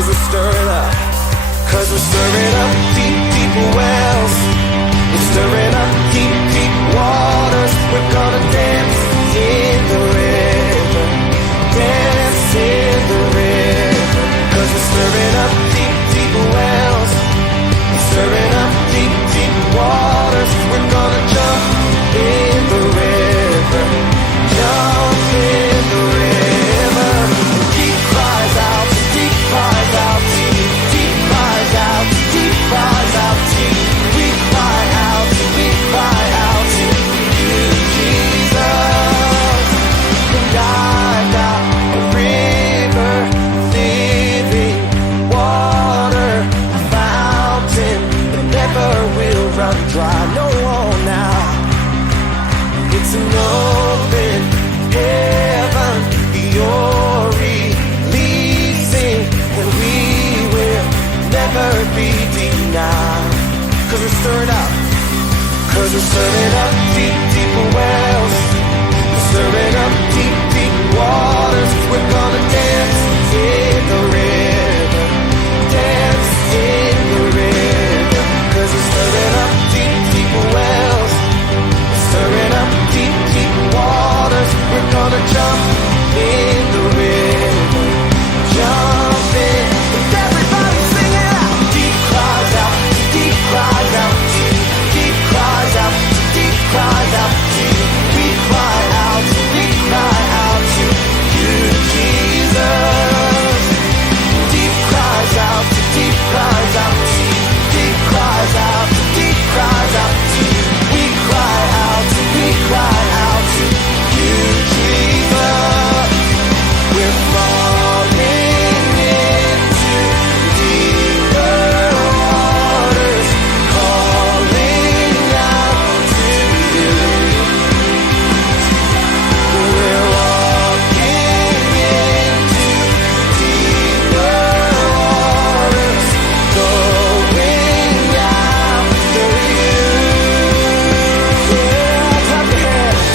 Cause we're stirring up. Cause we're stirring up deep, deep wells. We're stirring up deep, deep waters. We're gonna dance in the river. Dance in the river. Cause we're stirring up deep, deep wells. We're stirring up deep, deep waters. We're gonna jump in the river. Jump in the river. Deep cries out, deep cries out, deep cries out, deep cries out, we cry out to you, Jesus. And I got a river, living water, a fountain that never will run dry. No, now it's an open heaven. You're releasing, and we will never be denied. Cause we're stirring up. Cause we're stirring up deep, deep wells. We're stirring up deep, deep waters. We're gonna dance in the river. Dance in the river. Cause we're stirring up deep, deep wells. We're stirring up deep, deep waters. We're gonna jump in the river. Jump in. With everybody singing out. Deep cries out, deep cries out, deep cries out, deep cries out, we cry out to you, Jesus. Deep cries out, deep cries out, deep cries out, deep cries out, we cry out to you, Jesus. We're falling into deeper waters, calling out to you. We're walking into deeper waters, going after you. Yeah, clap your hands.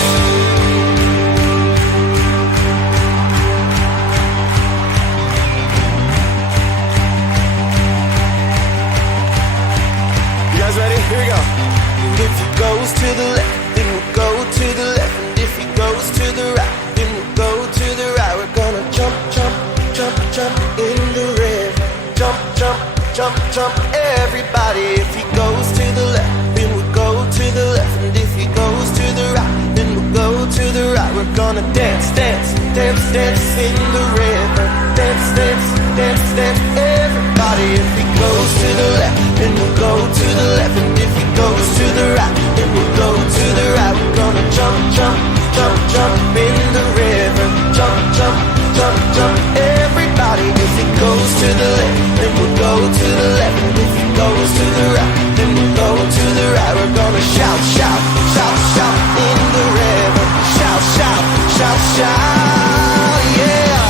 You guys ready? Here we go. And if he goes to the left, then we'll go to the left. And if he goes to the right, then we'll go to the right. We're gonna jump, jump, jump, jump in the river. Jump, jump, jump, jump, everybody. If he goes to the left, then we'll go to the left. And if he goes to the right, then we'll go to the right. We're gonna dance, dance, dance, dance in the river. Dance, dance, dance, dance, everybody. If he goes to the left, then we'll go to the left. And if he goes to the right, then we'll go to the right. We're gonna jump, jump, jump, jump in the river. Jump, jump, jump, jump, everybody. If he goes to the left, then we'll go to the left. And if he goes to the right, then we'll go to the right. We're gonna shout, shout, shout, shout in the river. Shout, shout, shout, shout, yeah.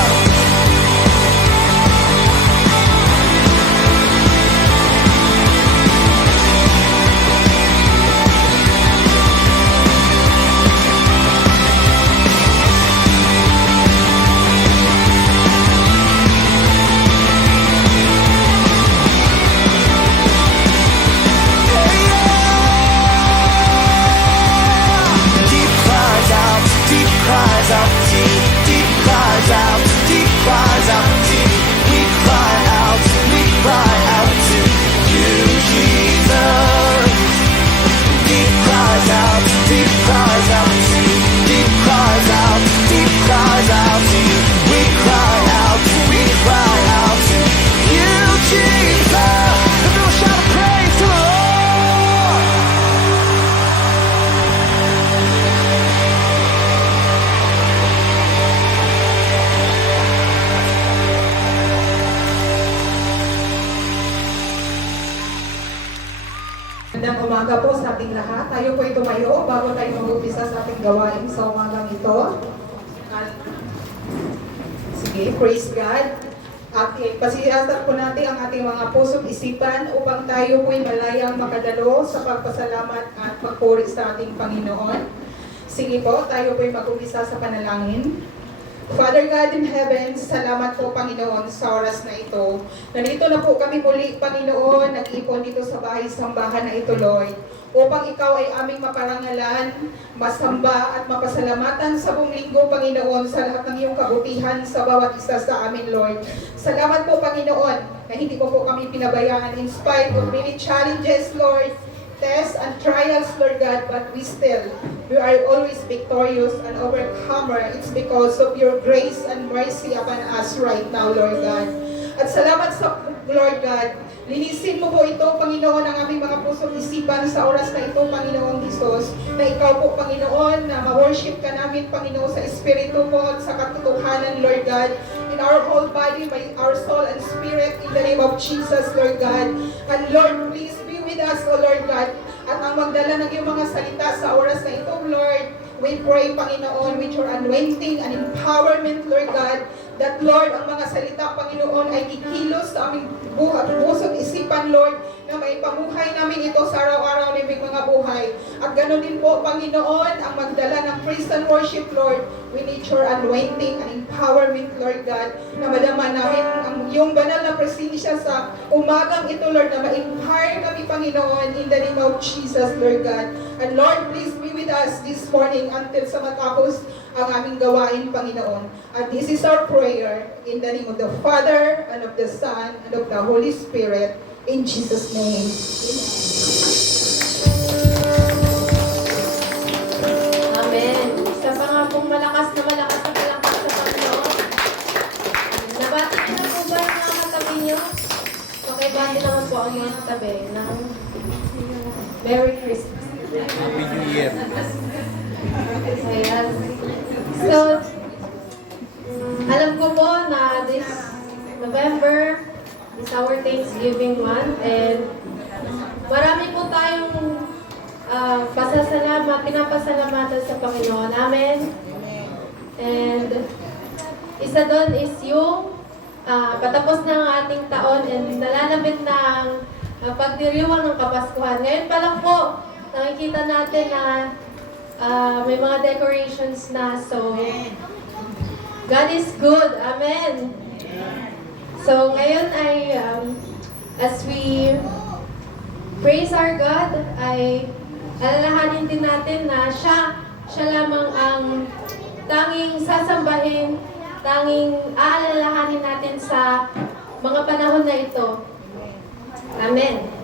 Deep cries out, deep cries out, deep cries out, deep cries out, we cry out to you, Jesus. Deep cries out, deep cries out, deep cries out, deep cries out, we cry out to you, Jesus. A little shout of praise to the Lord. Magandang umaga po sa ating lahat. Tayo po tumayo bago tayo mag-umpisa sa ating gawain sa umagang ito. Sige, praise God. At pasiyasan po natin ang ating mga puso't isipan upang tayo po'y malayang makadalo sa pagpasalamat at pagpuri sa ating Panginoon. Sige po, tayo po'y mag-umpisa sa panalangin. Father God in heaven, salamat po Panginoon sa oras na ito. Nandito na po kami muli Panginoon, nag-ipon dito sa bahay-sambahan na ito Lord, upang ikaw ay aming maparangalan, masamba at mapasalamatan sa buong linggo Panginoon sa lahat ng iyong kabutihan sa bawat isa sa amin Lord. Salamat po Panginoon na hindi po kami pinabayaan in spite of many challenges Lord, tests and trials, Lord God, but we are always victorious and overcomer. It's because of your grace and mercy upon us right now, Lord God. At salamat sa Lord God, linisin mo po ito, Panginoon, ang aming mga pusong isipan sa oras na ito, Panginoong Hesus, na ikaw po, Panginoon, na ma-worship ka namin, Panginoon, sa Espiritu mo at sa katotohanan, Lord God, in our whole body, by our soul and spirit, in the name of Jesus, Lord God. And Lord, please be with us, O Lord God, at ang magdala ng iyong mga salita sa oras na ito, Lord, we pray, Panginoon, with your anointing and empowerment, Lord God, that, Lord, ang mga salita, Panginoon, ay kikilos sa aming pusong isipan, Lord, na may pamuhay namin ito sa araw-araw ng aming mga buhay. At ganoon din po, Panginoon, ang magdala ng praise and worship, Lord, we need your anointing and empowerment, Lord God, na madama namin ang iyong banal na presensya sa umagang ito, Lord, na ma-empower kami, Panginoon, in the name of Jesus, Lord God. And Lord, please be with us this morning until sa matapos ang aming gawain, Panginoon. And this is our prayer in the name of the Father, and of the Son, and of the Holy Spirit, in Jesus' name. Amen. Isa pa nga pong malakas na palakpak sa Panginoon. Nabati niyo na po ba yung mga katabi niyo? Okay, bati naman po ang mga katabi ng Merry Christmas. Happy New Year. Ayan. So, alam ko po na this November is our Thanksgiving month and marami po tayong pinapasalamatan sa Panginoon namin. And isa doon is yung patapos na ang ating taon and nalalapit na ang pagdiriwang ng Kapaskuhan. Ngayon pa lang po, nakikita natin na may mga decorations na. So, God is good. Amen. So, ngayon ay, as we praise our God, ay alalahanin din natin na siya lamang ang tanging sasambahin, tanging aalalahanin natin sa mga panahon na ito. Amen.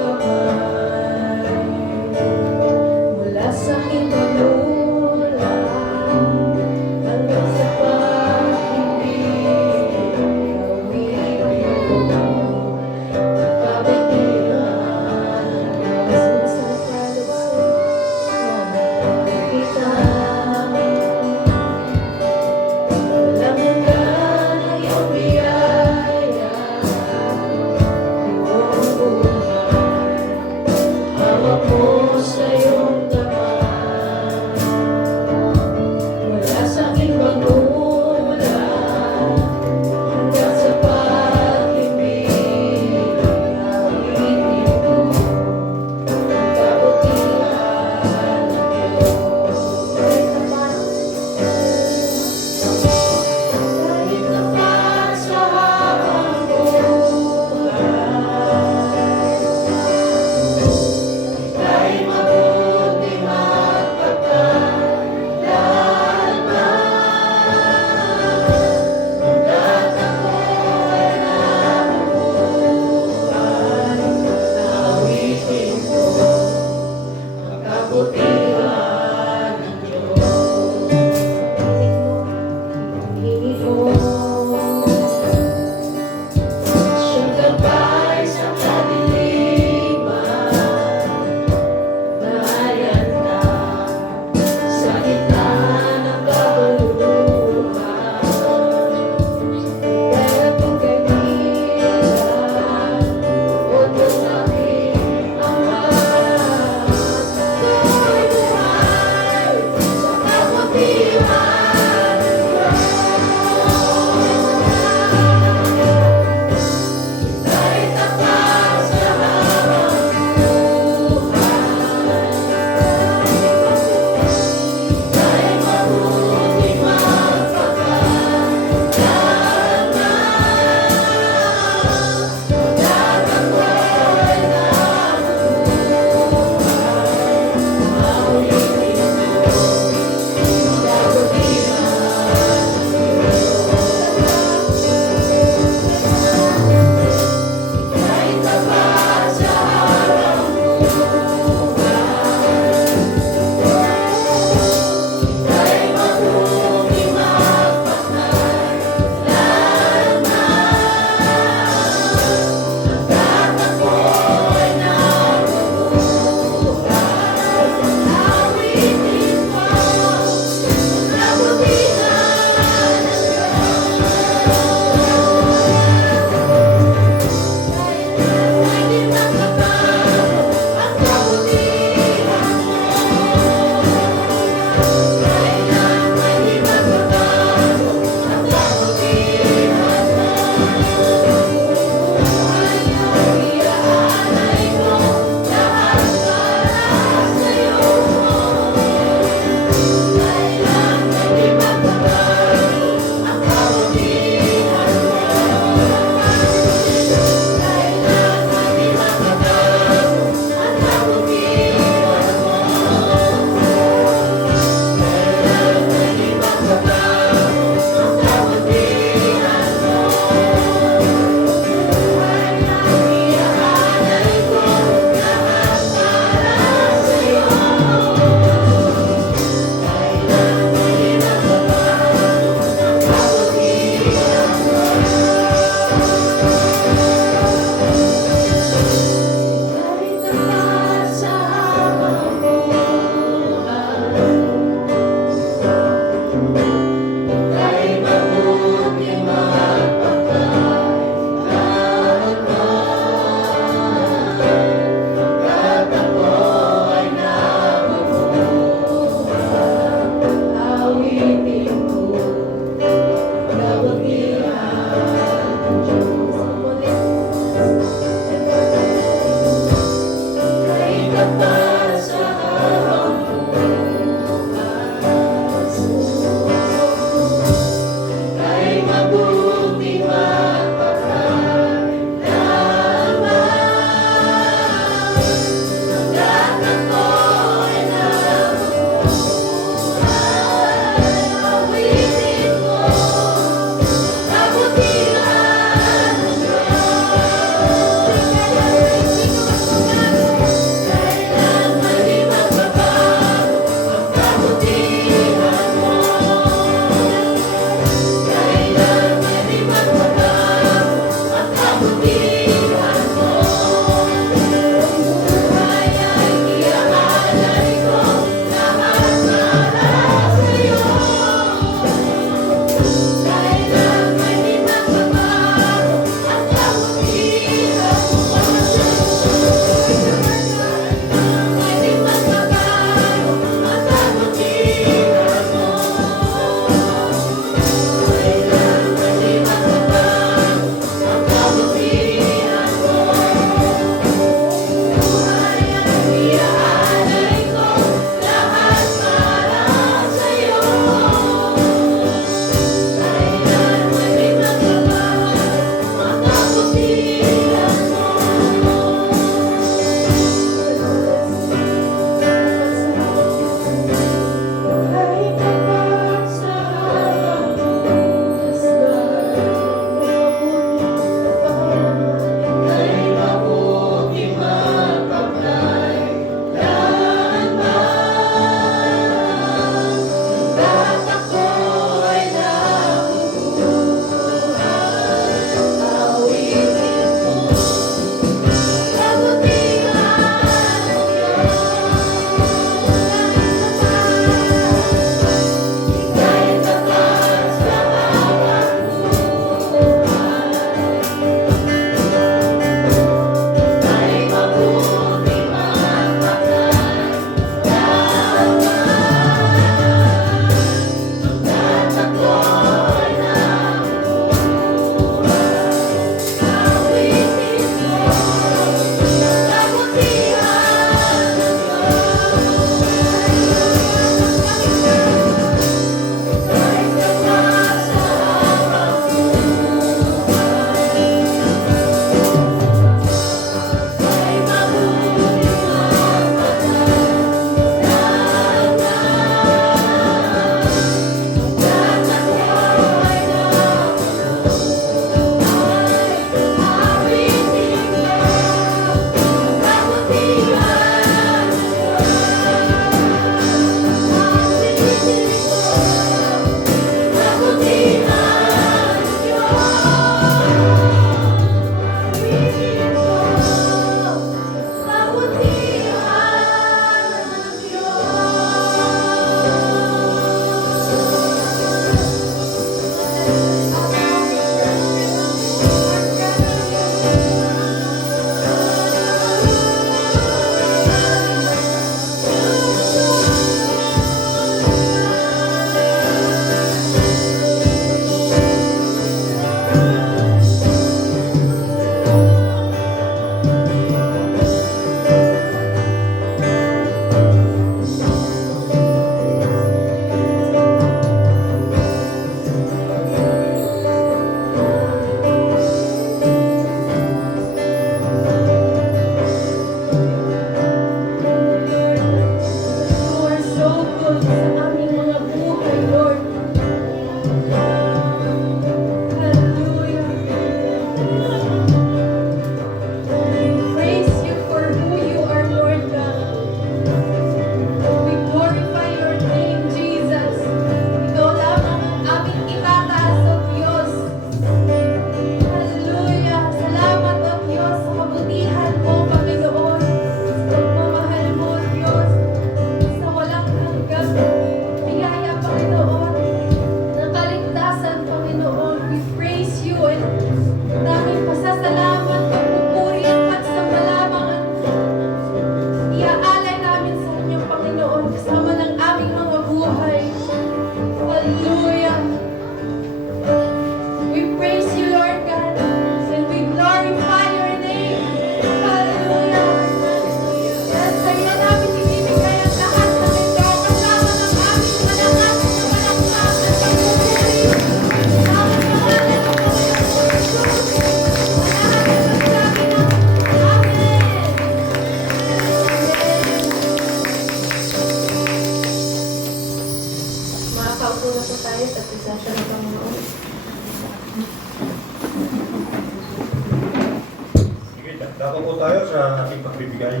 Dako po tayo sa ating pagbibigay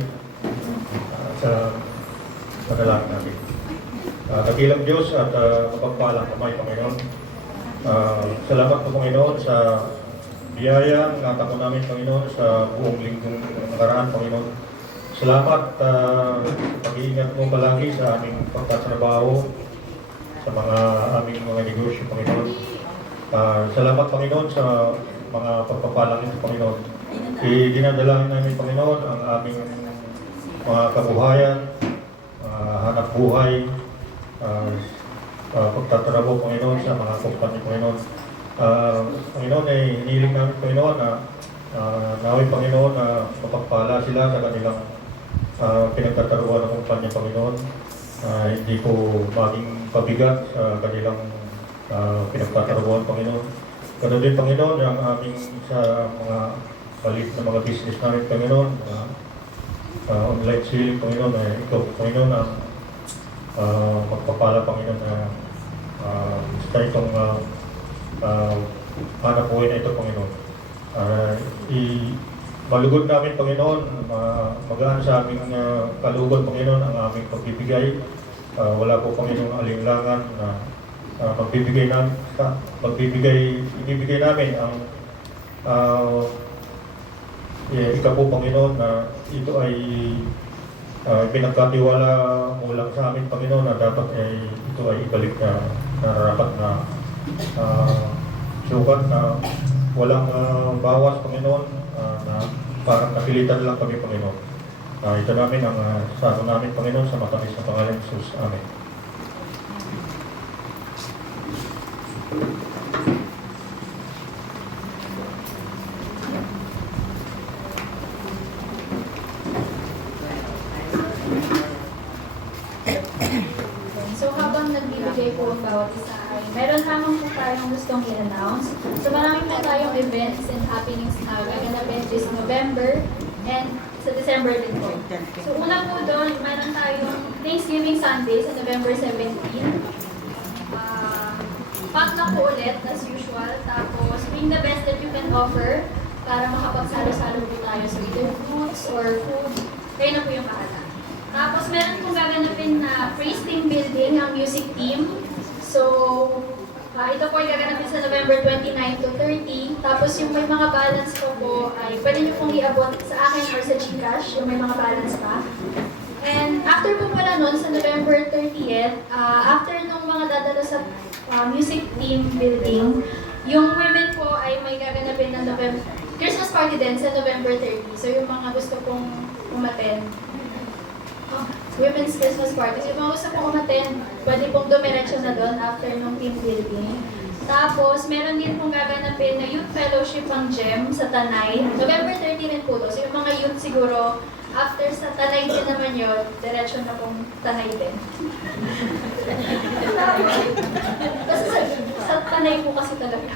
sa panalangin natin. Dakilang Diyos at mapagpalang kamay, Panginoon. Salamat po, Panginoon, sa biyaya ng natako namin, Panginoon, sa buong linggong nakaraan, Panginoon. Salamat pag-iingat mo palagi sa aming pagtatrabaho, sa mga aming mga negosyo, Panginoon. Salamat, Panginoon, sa mga pagpapalang ito, Panginoon. Dinadalangin namin, Panginoon, ang aming mga kabuhayan, hanap buhay, pagtatrabaho, Panginoon, sa mga kumpanya, Panginoon. Panginoon, hiniling namin, Panginoon, na naway, Panginoon, na mapagpala sila sa kanilang pinagtataruan ng kumpanya, Panginoon. Hindi po maging pabigat sa kanilang pinagtataruan, Panginoon. Ganun din, Panginoon, ang aming sa mga palit na mga business namin, Panginoon, online selling, Panginoon, ikaw, Panginoon, ang magpapala, Panginoon, na sa itong hanap buhay na ito, Panginoon. Malugod namin, Panginoon, magaan sa aming kalugod, Panginoon, ang aming pagbibigay. Wala po, Panginoon, alinlangan na ibibigay namin ang ikaw po, Panginoon, na ito ay pinagkatiwala mo lang sa amin, Panginoon, na dapat ito ay ibalik na nararapat na sukat na walang bawas, Panginoon, na parang napilitan lang kami, Panginoon. Ito namin ang sano namin, Panginoon, sa matamis na pangalan ng Jesus. Amen. So habang nagbibigay po ang bawat isa ay meron lamang po tayong gustong i-announce. So marami po tayong events and happenings na gaganapin this November and sa December din po. So una po doon, meron tayong Thanksgiving Sunday sa November 17. Pack na po ulit as usual. Tapos bring the best that you can offer para makapagsalo-salo po tayo. So either fruits or food, kayo na po yung bahala. Tapos meron pong gaganapin na praise team building ang music team. So, ito po ay gaganapin sa November 29 to 30. Tapos yung may mga balance po ay pwede nyo pong iabot sa akin or sa Gcash, yung may mga balance pa. And after po pala nun, sa November 30th, after nung mga dadalo sa music team building, yung women po ay may gaganapin na Christmas party din sa November 30. So yung mga gusto pong umattend, Women's Christmas parties. Yung mga gusto pong umattend, pwede pong dumiretso na doon after nung team building. Tapos, meron din pong gaganapin na youth fellowship ang GEM sa Tanay. November 30 rin po to. So yung mga youth siguro, after sa Tanay din naman yun, diretso na pong Tanay din. Kasi sa Tanay po kasi talaga.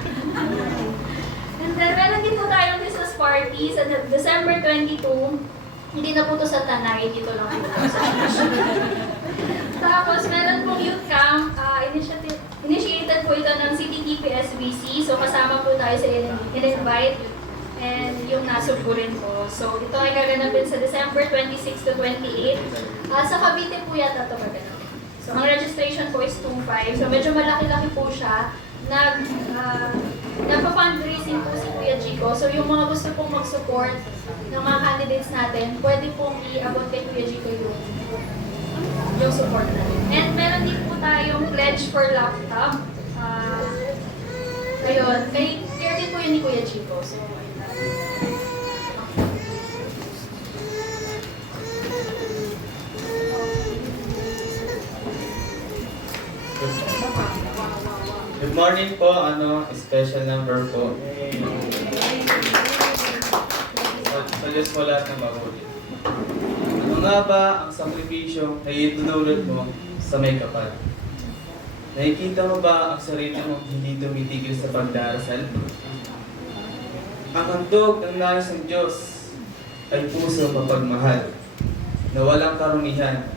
And then, meron din po tayong Christmas party sa December 22. Hindi na po ito sa Tanay, dito lang po sa Tapos, meron pong youth camp. Initiated po ito ng CTTPSBC. So, kasama po tayo sa in-invite. And yung nasubo rin po. So, ito ay gaganapin sa December 26 to 28. Sa Cavite po yata ito gaganapin. So, ang registration po is 2.5. So, medyo malaki-laki po siya. Nagpa-fundraising po si Kuya Chico. So, yung mga gusto pong mag-support ng mga candidates natin, pwede pong i-abot kay Kuya Chico yung support natin. And meron din po tayong pledge for laptop. Ayun, care din po yun ni Kuya Chico. So, Good morning po, special number po. Sa Diyos po lahat ng mabuti. Ano nga ba ang sakripisyo na itudulot mo sa may kapal? Nakikita mo ba ang sarili mo hindi tumitigil sa pagdarasal? Ang handog ng nais ng Diyos ay puso mapagmahal na walang karumihan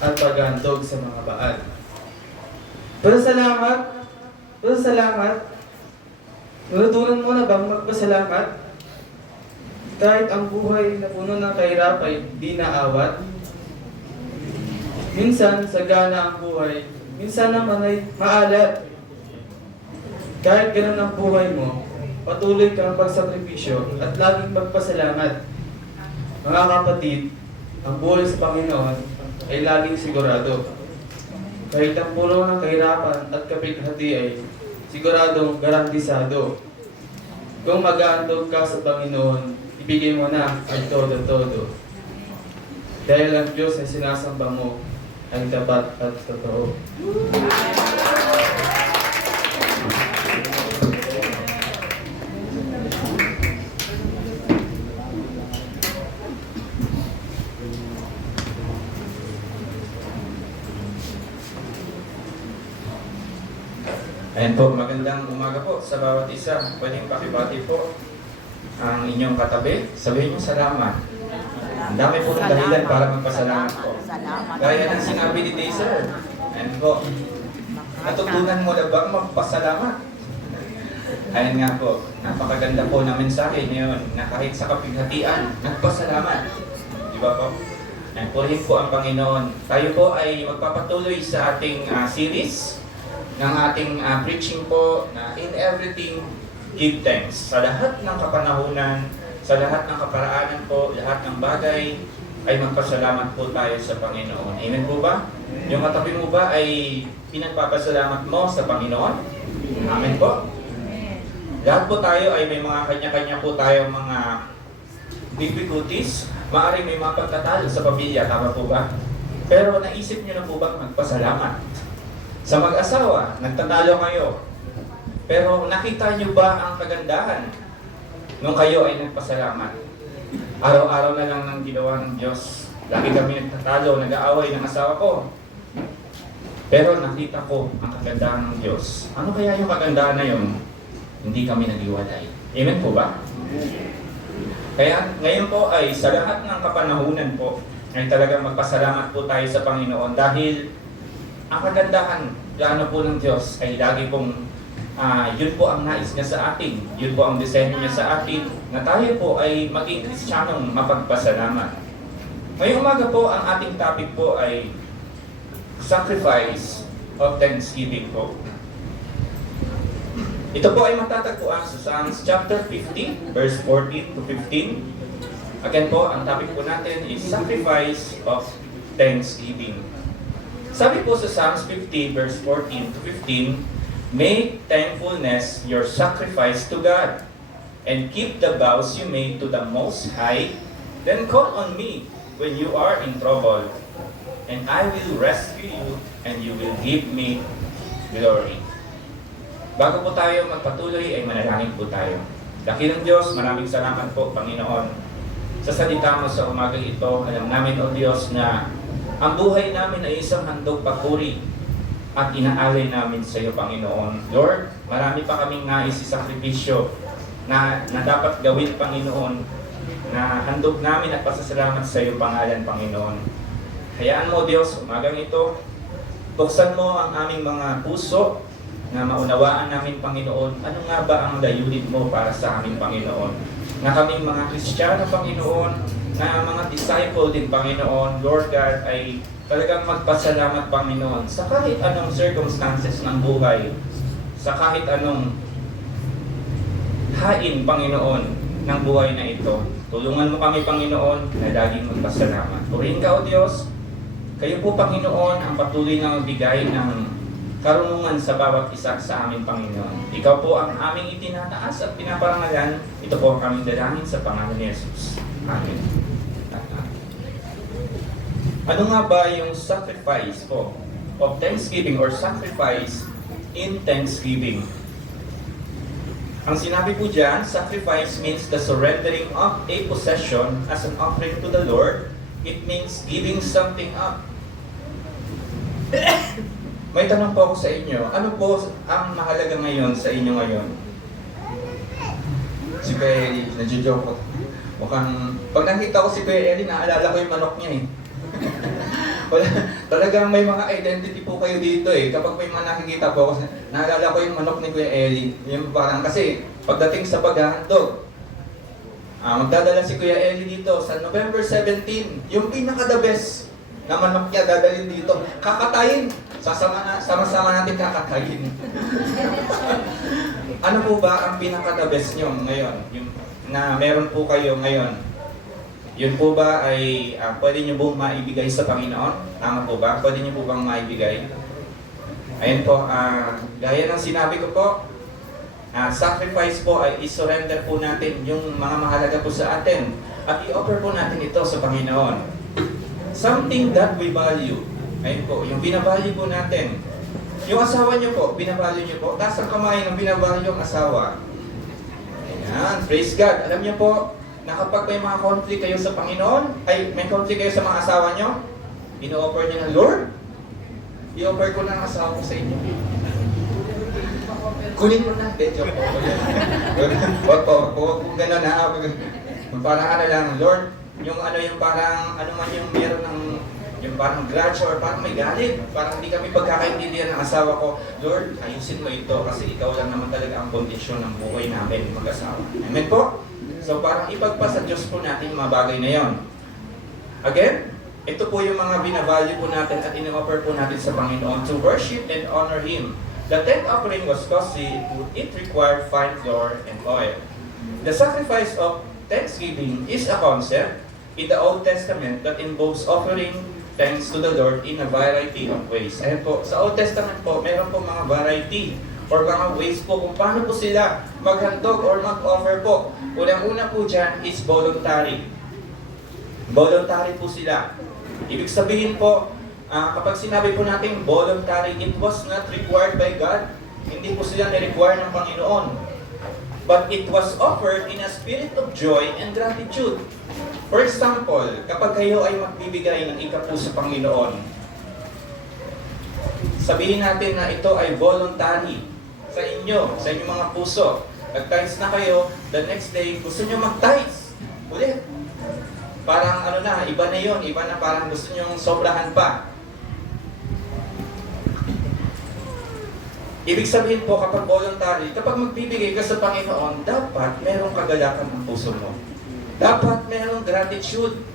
at paghandog sa mga baal. Pasalamat. Natutunan mo na bang magpasalamat? Kahit ang buhay na puno ng kahirap ay di naawat. Minsan, sagana ang buhay. Minsan naman ay maalat. Kahit ganun ang buhay mo, patuloy kang pagsakripisyo at laging magpasalamat. Mga kapatid, ang buhay sa Panginoon ay laging sigurado. Kahit ang puno ng kahirapan at kapighati ay siguradong garantisado. Kung mag-aandog ka sa Panginoon, ibigay mo na ang todo-todo. Dahil ang Diyos ay sinasamba mo ay tapat at totoo. Ayan po, magandang umaga po sa bawat isa. Pwedeng pakibati po ang inyong katabi. Sabihin niyo salamat. Ang dami po ng dahilan para magpasalamat po. Gaya ng sinabi ni Daisy, ayan po, natutunan mo na bang magpasalamat? Ayan nga po, napakaganda po ng mensahe ngayon na kahit sa kapighatian, nagpasalamat. Di ba po? Ayan, purihin po ang Panginoon. Tayo po ay magpapatuloy sa ating series ng ating preaching po na in everything, give thanks. Sa lahat ng kapanahunan, sa lahat ng kaparaanan po, lahat ng bagay, ay magpasalamat po tayo sa Panginoon. Amen po ba? Yung katabi mo ba ay pinagpapasalamat mo sa Panginoon? Amen po? Lahat po tayo ay may mga kanya-kanya po tayong mga difficulties. Maaaring may mga pagtatalo sa pamilya, tama po ba? Pero naisip nyo na po ba magpasalamat? Sa mag-asawa, nagtatalo kayo. Pero nakita nyo ba ang kagandahan nung kayo ay nagpasalamat? Araw-araw na lang ng ginawa ng Diyos. Lagi kami nagtatalo, nag-aaway ng asawa ko. Pero nakita ko ang kagandahan ng Diyos. Ano kaya yung kagandahan na yun? Hindi kami nag-iwalay. Amen po ba? Kaya ngayon po ay sa lahat ng kapanahunan po ay talagang magpasalamat po tayo sa Panginoon dahil ang kagandahan, plano po ng Diyos ay lagi pong yun po ang nais niya sa atin. Yun po ang disenyo niya sa atin na tayo po ay maging Kristiyanong mapagpasalamat. Ngayong umaga po, ang ating topic po ay sacrifice of thanksgiving po. Ito po ay matatagpuan sa Psalms chapter 50, verse 14 to 15. Again po, ang topic po natin is sacrifice of thanksgiving. Sabi po sa Psalms 50 verse 14 to 15, make thankfulness your sacrifice to God, and keep the vows you made to the Most High. Then call on me when you are in trouble, and I will rescue you, and you will give me glory. Bago po tayo magpatuloy ay manalangin po tayo. Dakilang Diyos, maraming salamat po, Panginoon. Sa salita mo sa umaga ito, alam namin, O Diyos, na ang buhay namin ay isang handog papuri at inaalay namin sa iyo, Panginoon. Lord, marami pa kaming nais isakripisyo na dapat gawin, Panginoon, na handog namin at pasasalamat sa iyo, pangalan, Panginoon. Hayaan mo, Diyos, umagang ito, buksan mo ang aming mga puso na maunawaan namin, Panginoon, ano nga ba ang layunin mo para sa aming Panginoon. Na kaming mga Kristiyano, Panginoon, na mga disciple din, Panginoon, Lord God, ay talagang magpasalamat, Panginoon, sa kahit anong circumstances ng buhay, sa kahit anong hain, Panginoon, ng buhay na ito. Tulungan mo kami, Panginoon, na laging magpasalamat. Purihin ka, O Diyos. Kayo po, Panginoon, ang patuloy na magbigay ng karunungan sa bawat isa sa aming Panginoon. Ikaw po ang aming itinataas at pinaparangalan. Ito po ang aming dalangin sa pangalan ni Jesus. Amen. Ano nga ba yung sacrifice po of thanksgiving or sacrifice in thanksgiving? Ang sinabi po dyan, sacrifice means the surrendering of a possession as an offering to the Lord. It means giving something up. May tanong po ako sa inyo, ano po ang mahalaga ngayon sa inyo ngayon? Si Kuya Eli, nadyo-joke ko. Mukhang, pag nakita ko si Kuya Eli, naalala ko yung manok niya eh. Talagang may mga identity po kayo dito eh. Kapag may mga nakikita po ako, naalala ko yung manok ni Kuya Eli. Yung parang kasi, pagdating sa paghahandog, Magdadala si Kuya Eli dito sa November 17. Yung pinaka-the best na manok niya dadalhin dito. Kakatayin. Sama-sama natin kakatayin. Ano po ba ang pinaka-the best nyo ngayon? Yung, na meron po kayo ngayon. Yun po ba ay pwede nyo po maibigay sa Panginoon? Tama po ba? Pwede nyo po bang maibigay? Ayun po, gaya ng sinabi ko po, sacrifice po ay isurrender po natin yung mga mahalaga po sa atin at i-offer po natin ito sa Panginoon. Something that we value. Ayun po, yung binavalue po natin. Yung asawa nyo po, binavalue nyo po. Taas ang kamay ng binavalue yung asawa. Ayan, praise God. Alam nyo po, na kapag may mga conflict kayo sa Panginoon, ay may conflict kayo sa mga asawa nyo, ino-offer nyo ng Lord, i-offer ko na ang asawa ko sa inyo. Kunin mo na. Joke po. Huwag po gano'n ha. Parang ano lang, Lord, yung ano yung parang, ano man yung meron ng, yung parang grudge or parang may galit. Parang hindi kami pagkakaintindihan ng asawa ko, Lord, ayusin mo ito kasi ikaw lang naman talaga ang kondisyon ng buhay namin mag-asawa. Amen po? So parang ipagpasa Diyos po natin yung mga bagay na yon. Again, ito po yung mga binavalue po natin at in-offer po natin sa Panginoon to worship and honor Him. The tenth offering was costly, it required fine flour and oil. The sacrifice of thanksgiving is a concept in the Old Testament that involves offering thanks to the Lord in a variety of ways. Ayan po, sa Old Testament po, meron po mga variety or mga ways po kung paano po sila maghandog or mag-offer po. Unang-una po dyan is voluntary. Voluntary po sila. Ibig sabihin po, kapag sinabi po natin voluntary, it was not required by God. Hindi po sila ni-require ng Panginoon. But it was offered in a spirit of joy and gratitude. For example, kapag kayo ay magbibigay ng ikapu sa Panginoon, sabihin natin na ito ay voluntary sa inyo, sa inyong mga puso. Nag-tithes na kayo, the next day, gusto nyo mag-tithes. Ulit. Parang ano na, iba na yon, iba na parang gusto nyo sobrahan pa. Ibig sabihin po, kapag voluntary, kapag magbibigay ka sa Panginoon, dapat merong kagalakan ng puso mo. Dapat merong gratitude.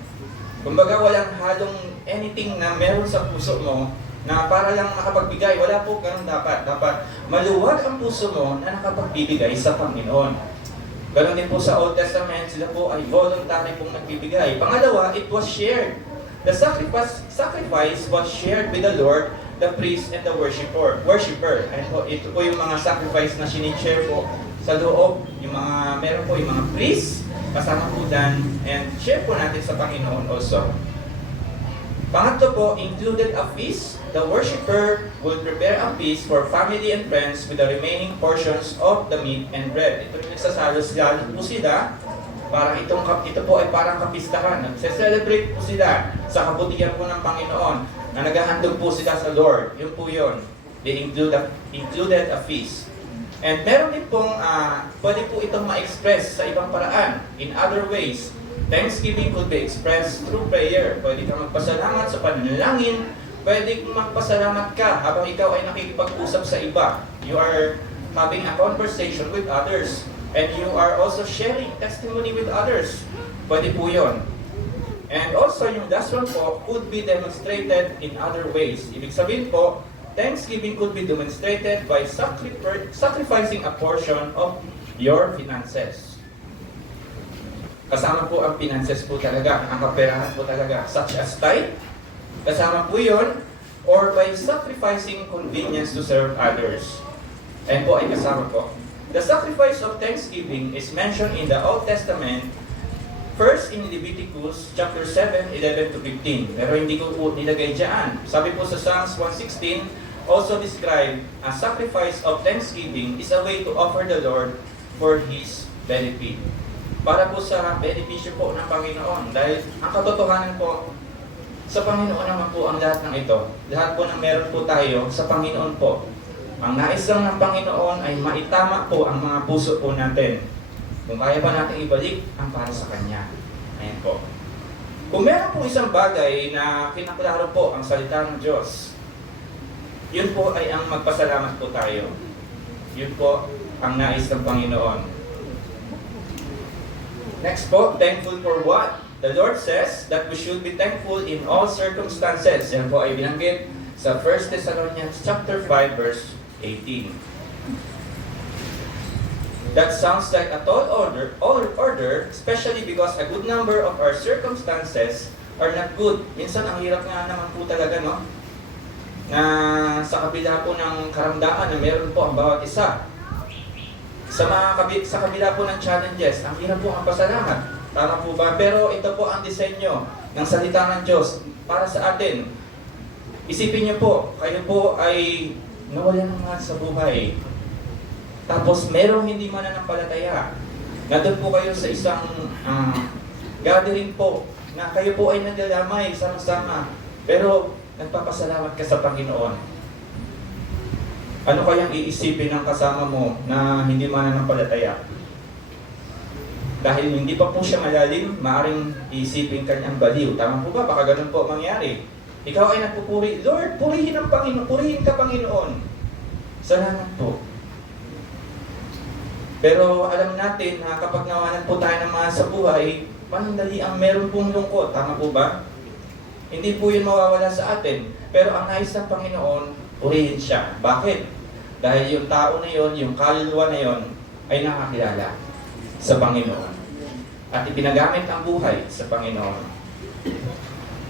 Kumbaga, walang halong anything na meron sa puso mo na para lang nakapagbigay. Wala po ganun dapat. Dapat maluwag ang puso mo na nakapagbibigay sa Panginoon. Ganon din po sa Old Testament, sila po ay voluntary pong nagbibigay. Pangalawa, it was shared. The sacrifice was shared with the Lord, the priest, and the worshipper. And po, ito po yung mga sacrifice na sinishare po sa loob. Yung mga, meron po yung mga priest, kasama po dan, and share po natin sa Panginoon also. Pangatlo po, included a feast. The worshipper would prepare a feast for family and friends with the remaining portions of the meat and bread. Ito yung nagsasalo-salo po sila. Parang ito po ay parang kapistahan. Nagse-celebrate po sila sa kabutihan po ng Panginoon na naghahandog po sila sa Lord. Yun po yun. They included a feast. And meron din pong pwede po itong ma-express sa ibang paraan. In other ways, Thanksgiving could be expressed through prayer. Pwede ka magpasalamat sa panalangin. Pwede kang magpasalamat ka habang ikaw ay nakikipag-usap sa iba. You are having a conversation with others. And you are also sharing testimony with others. Pwede po yun. And also, yung last one po could be demonstrated in other ways. Ibig sabihin po, Thanksgiving could be demonstrated by sacrificing a portion of your finances. Kasama po ang finances po talaga, ang kaperahan po talaga, such as tithe. Kasama po yun, or by sacrificing convenience to serve others. And po ay kasama po. The sacrifice of Thanksgiving is mentioned in the Old Testament, first in Leviticus chapter 7, 11 to 15. Pero hindi ko po nilagay dyan. Sabi po sa Psalms 116, also describe a sacrifice of Thanksgiving is a way to offer the Lord for His benefit. Para po sa benepisyo po ng Panginoon. Dahil ang katotohanan po, sa Panginoon naman po ang lahat ng ito. Lahat po ng meron po tayo, sa Panginoon po. Ang nais lang ng Panginoon ay maitama po ang mga puso po natin. Kung kaya pa natin ibalik, ang para sa Kanya. Ayan po. Kung meron po isang bagay na pinaklaro po ang salita ng Diyos, yun po ay ang magpasalamat po tayo. Yun po ang nais ng Panginoon. Next po, thankful for what? The Lord says that we should be thankful in all circumstances. Yan po ay binanggit sa 1 Thessalonians chapter 5 verse 18. That sounds like a tall order, especially because a good number of our circumstances are not good. Minsan ang hirap nga naman po talaga, no? Na sa kabila po ng karamdaman na meron po ang bawat isa. Sa kabila po ng challenges, ang hirap po ang pasalamat. Tama po ba? Pero ito po ang disenyo ng salita ng Diyos para sa atin. Isipin niyo po, kayo po ay nawalan ng mahal sa buhay. Tapos merong hindi mananampalataya. Nandun po kayo sa isang gathering po na kayo po ay nagdalamay sama-sama. Pero nagpapasalamat ka sa Panginoon. Ano kayang iisipin ng kasama mo na hindi mananampalataya? Dahil hindi pa po siya malalim, maaaring iisipin kanyang baliw. Tama po ba? Baka ganun po mangyari. Ikaw ay nagpupuri, Lord, purihin ang Panginoon, purihin ka Panginoon. Salamat po. Pero alam natin na kapag nawalan po tayo ng mga sa buhay, panandali ang meron pong lungkot. Tama po ba? Hindi po yun mawawala sa atin. Pero ang nais ng Panginoon, purihin siya. Bakit? Dahil yung tao na yon, yung kaluluwa na yon, ay nakakilala sa Panginoon. At ipinagamit ang buhay sa Panginoon.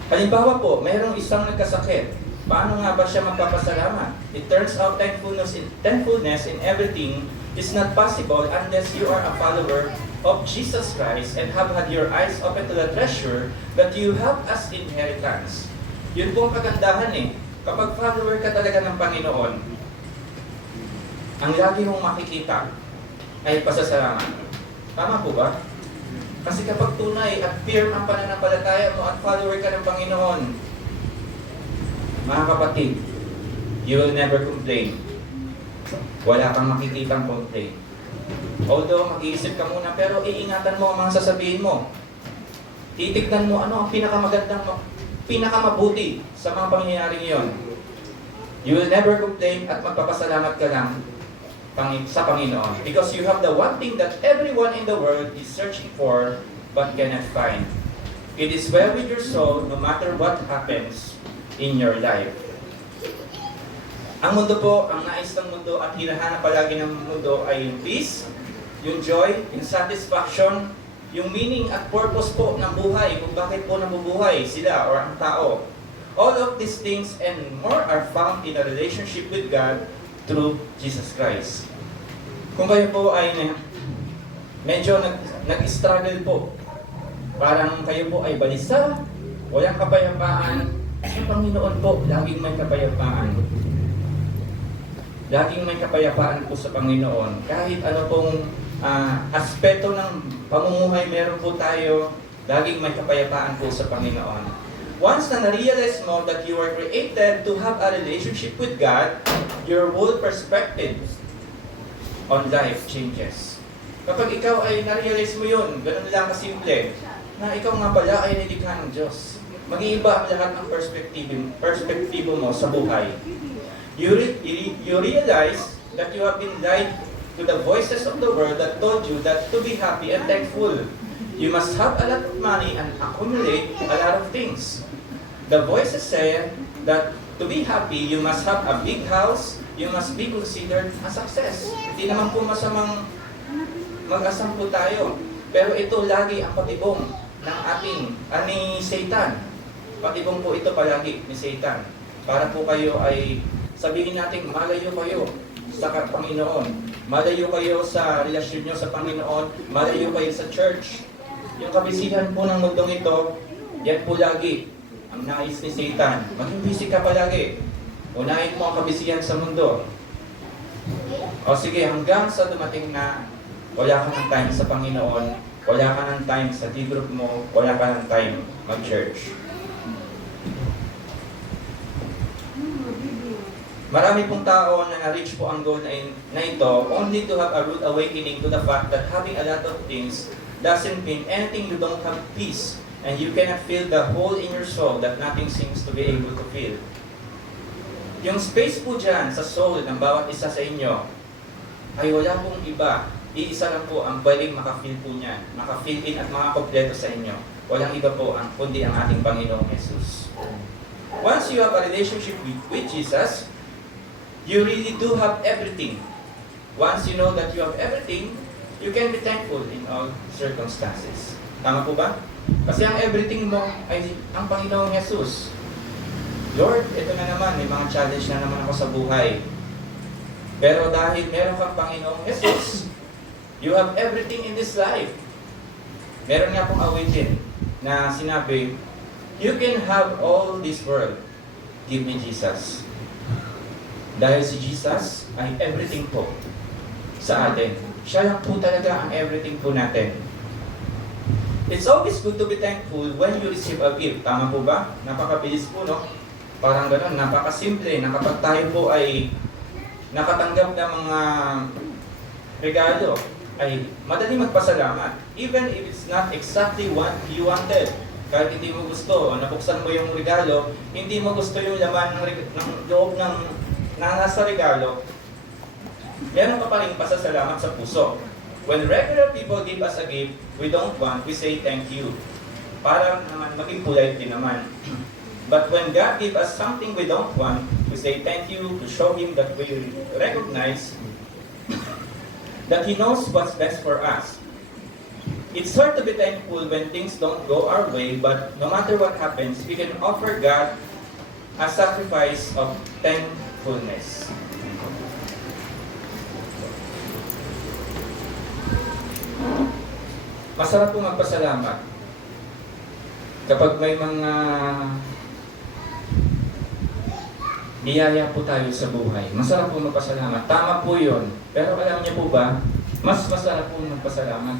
Halimbawa po, mayroong isang nagkasakit. Paano nga ba siya magpapasalamat? It turns out thankfulness in everything is not possible unless you are a follower of Jesus Christ and have had your eyes open to the treasure that you have as inheritance. Yun po ang kagandahan eh. Kapag follower ka talaga ng Panginoon, ang lagi mong makikita ay pasasalamat. Tama po ba? Kasi kapag tunay at firm ang pananampalataya mo at follower ka ng Panginoon, mga kapatid, you will never complain. Wala kang makikitang complain. Although mag-iisip ka muna, pero iingatan mo ang mga sasabihin mo. Titignan mo ano ang pinakamabuti sa mga pangyayaring iyon. You will never complain at magpapasalamat ka lang sa Panginoon. Because you have the one thing that everyone in the world is searching for but cannot find. It is well with your soul no matter what happens in your life. Ang mundo po, ang nais ng mundo at hinahanap palagi ng mundo ay yung peace, yung joy, yung satisfaction, yung meaning at purpose po ng buhay, kung bakit po nabubuhay sila or ang tao. All of these things and more are found in a relationship with God through Jesus Christ. Kung kayo po ay medyo nag-struggle po, parang kayo po ay balisa, walang kapayapaan, sa Panginoon po, laging may kapayapaan. Laging may kapayapaan po sa Panginoon. Kahit ano pong aspeto ng pamumuhay meron po tayo, laging may kapayapaan po sa Panginoon. Once na na-realize mo that you were created to have a relationship with God, your whole perspective on life changes. Kapag ikaw ay na-realize mo yun, ganun lang kasimple, na ikaw nga pala ay nilikha ng Diyos. Mag-iiba ang lahat ng perspektibo mo sa buhay. You realize that you have been lied to the voices of the world that told you that to be happy and thankful, you must have a lot of money and accumulate a lot of things. The voices say that to be happy, you must have a big house, you must be considered a success. Hindi naman po masamang mag-asam po tayo. Pero ito lagi ang patibong ng ni Satan. Patibong po ito palagi ni Satan. Para po kayo ay sabihin natin, malayo kayo sa Panginoon. Malayo kayo sa relasyon nyo sa Panginoon. Malayo kayo sa church. Yung kabisihan po ng mundong ito, yan po lagi ang nais ni Satan. Maging busy ka palagi. Unahin mo ang kabisihan sa mundo. O sige, hanggang sa dumating na wala ka ng time sa Panginoon, wala ka ng time sa D-group mo, wala ka ng time mag-church. Marami pong tao na na-reach po ang goal na ito only to have a rude awakening to the fact that having a lot of things doesn't mean anything. You don't have peace and you cannot feel the hole in your soul that nothing seems to be able to fill. Yung space po dyan sa soul ng bawat isa sa inyo ay wala pong iba. iisa lang po ang pwedeng maka-fill po niyan, maka-fill in at makakompleto sa inyo. Walang iba po kundi ang ating Panginoong Jesus. Once you have a relationship with Jesus, you really do have everything. Once you know that you have everything, you can be thankful in all circumstances. Tama po ba? Kasi ang everything mo ay ang Panginoong Jesus. Lord, ito na naman, may mga challenge na naman ako sa buhay. Pero dahil meron kang Panginoong Jesus, you have everything in this life. Meron nga pong awitin na sinabi, you can have all this world. Give me Jesus. Dahil si Jesus ay everything po sa atin. Siya lang po talaga ang everything po natin. It's always good to be thankful when you receive a gift. Tama po ba? Napakabilis po, no? Parang gano'n, napakasimple na kapag tayo po ay nakatanggap ng mga regalo, ay madali magpasalamat. Even if it's not exactly what you wanted. Kahit hindi mo gusto, nabuksan mo yung regalo, hindi mo gusto yung laman ng loob ng nasa regalo, meron ka pa rin pasasalamat sa puso. When regular people give us a gift we don't want, we say thank you. Para naman maging polite din naman. But when God gives us something we don't want, we say thank you to show Him that we recognize that He knows what's best for us. It's hard to be thankful when things don't go our way, but no matter what happens, we can offer God a sacrifice of thankfulness. Masarap po magpasalamat kapag may mga biyaya po tayo sa buhay. Masarap po magpasalamat. Tama po yun. Pero alam niyo po ba, mas masarap po magpasalamat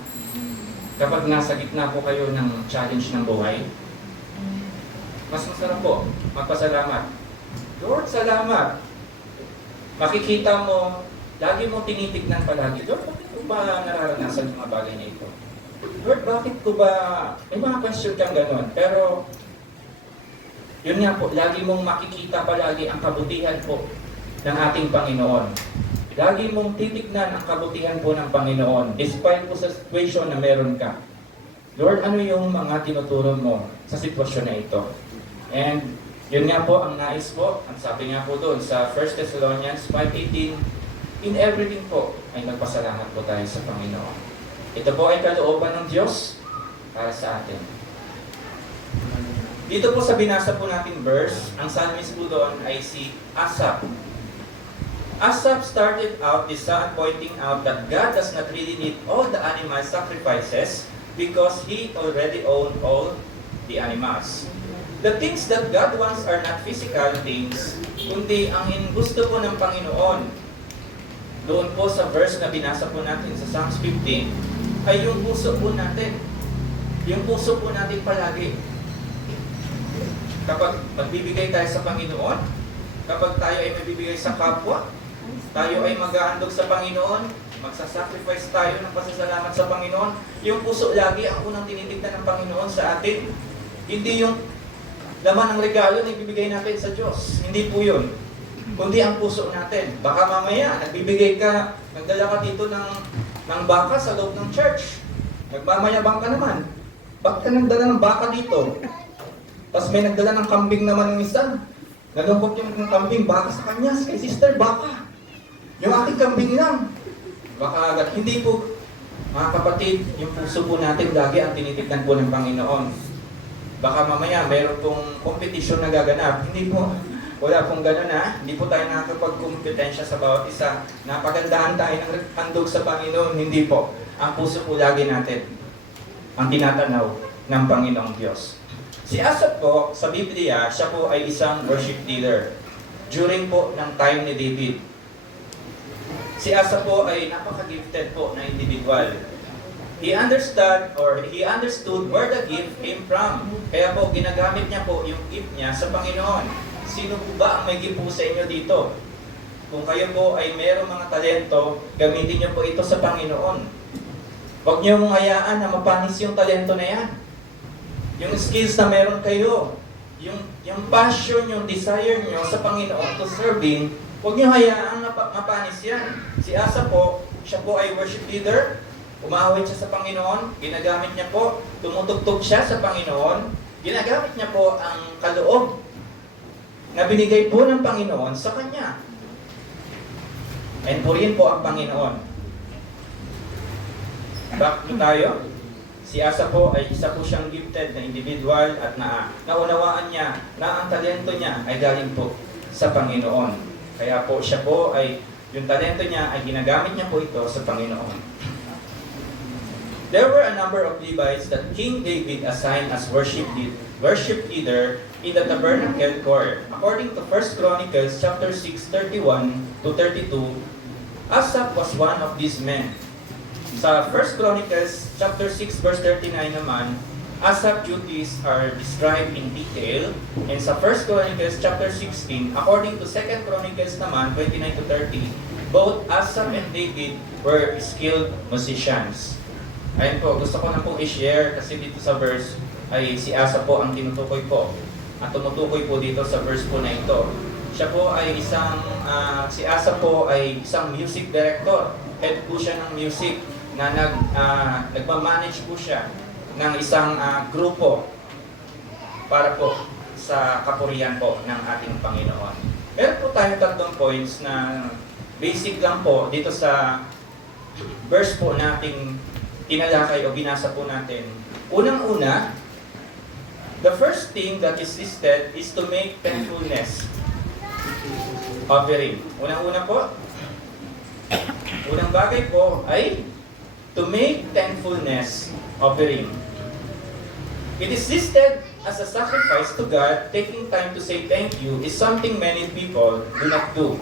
kapag nasa gitna po kayo ng challenge ng buhay. Mas masarap po magpasalamat. Lord, salamat. Makikita mo, lagi mo tinitignan palagi, Lord, bakit ko ba nararanasan yung mga bagay na ito? Lord, bakit ko ba, may mga question kang gano'n, pero yun nga po, lagi mong makikita palagi ang kabutihan po ng ating Panginoon. Lagi mong titignan ang kabutihan po ng Panginoon, despite po sa situation na meron ka. Lord, ano yung mga tinuturo mo sa sitwasyon na ito? And yun nga po ang nais po, ang sabi nga po doon sa 1 Thessalonians 5:18, in everything po ay magpasalamat po tayo sa Panginoon. Ito po ay kalooban ng Diyos para sa atin. Dito po sa binasa po nating verse, ang psalmist po doon ay si Asaph. Asaph started out this psalm pointing out that God does not really need all the animal sacrifices because He already owned all the animals. The things that God wants are not physical things, kundi ang gusto po ng Panginoon. Doon po sa verse na binasa po natin sa Psalms 15, ay yung puso po natin. Yung puso po natin palagi. Kapag magbibigay tayo sa Panginoon, kapag tayo ay magbibigay sa kapwa, tayo ay mag-aandog sa Panginoon, magsasacrifice tayo ng pasasalamat sa Panginoon, yung puso lagi ang unang tinitignan ng Panginoon sa atin. Hindi yung laman ng regalo na ibibigay natin sa Diyos. Hindi po yun. Kundi ang puso natin. Baka mamaya, nagbibigay ka, nagdala ka dito ng baka sa loob ng church. Nagmamayabang ka naman. Bakit ka nagdala ng baka dito? Tapos may nagdala ng kambing naman ng isa. Nalungkot yung kambing, baka sa kanya, kay sister, baka. Yung aking kambing lang. Baka agad. Hindi po, mga kapatid, yung puso po natin lagi ang tinitignan po ng Panginoon. Baka mamaya mayroon pong kompetisyon na gaganap. Hindi po, wala pong gano'n ha. Hindi po tayo nakakapag-kompetensya sa bawat isa. Napagandahan tayo ng handog sa Panginoon. Hindi po. Ang puso po lagi natin ang tinatanaw ng Panginoong Diyos. Si Asaph po, sa Biblia, siya po ay isang worship leader. During po ng time ni David. Si Asaph po ay napaka-gifted po na individual. He understood where the gift came from. Kaya po, ginagamit niya po yung gift niya sa Panginoon. Sino po ba ang may gift po sa inyo dito? Kung kayo po ay mayroong mga talento, gamitin niyo po ito sa Panginoon. Huwag niyo mong hayaan na mapanis yung talento na yan. Yung skills na meron kayo, yung passion, yung desire niyo sa Panginoon to serving, huwag niyo hayaan na mapanis yan. Si Asaph po, siya po ay worship leader, umahawit siya sa Panginoon, ginagamit niya po, tumutugtog siya sa Panginoon, ginagamit niya po ang kaloob na binigay po ng Panginoon sa kanya. And purihin po ang Panginoon. Back to tayo. Si Asa po ay isa po siyang gifted na individual at naunawaan niya na ang talento niya ay galing po sa Panginoon. Kaya po siya po ay, yung talento niya ay ginagamit niya po ito sa Panginoon. There were a number of Levites that King David assigned as worship leader in the tabernacle court. According to 1 Chronicles chapter 6, 31 to 32, Asaph was one of these men. Sa 1 Chronicles chapter 6 verse 39 naman, Asaph's duties are described in detail. And sa 1 Chronicles chapter 16, according to 2 Chronicles naman 29 to 30, both Asaph and David were skilled musicians. Ayun po, gusto ko na pong i-share kasi dito sa verse ay si Asaph po ang tinutukoy po. At tumutukoy po dito sa verse po na ito. Siya po ay si Asaph po ay isang music director. Head po siya ng music na nagmamanage po siya ng isang grupo para po sa kapurihan po ng ating Panginoon. Meron po tayo tatlong points na basic lang po dito sa verse po nating tinalakay o binasa po natin. Unang-una, the first thing that is listed is to make thankfulness offering. Unang-una po, unang bagay po ay to make thankfulness offering. It is listed as a sacrifice to God. Taking time to say thank you is something many people do not do.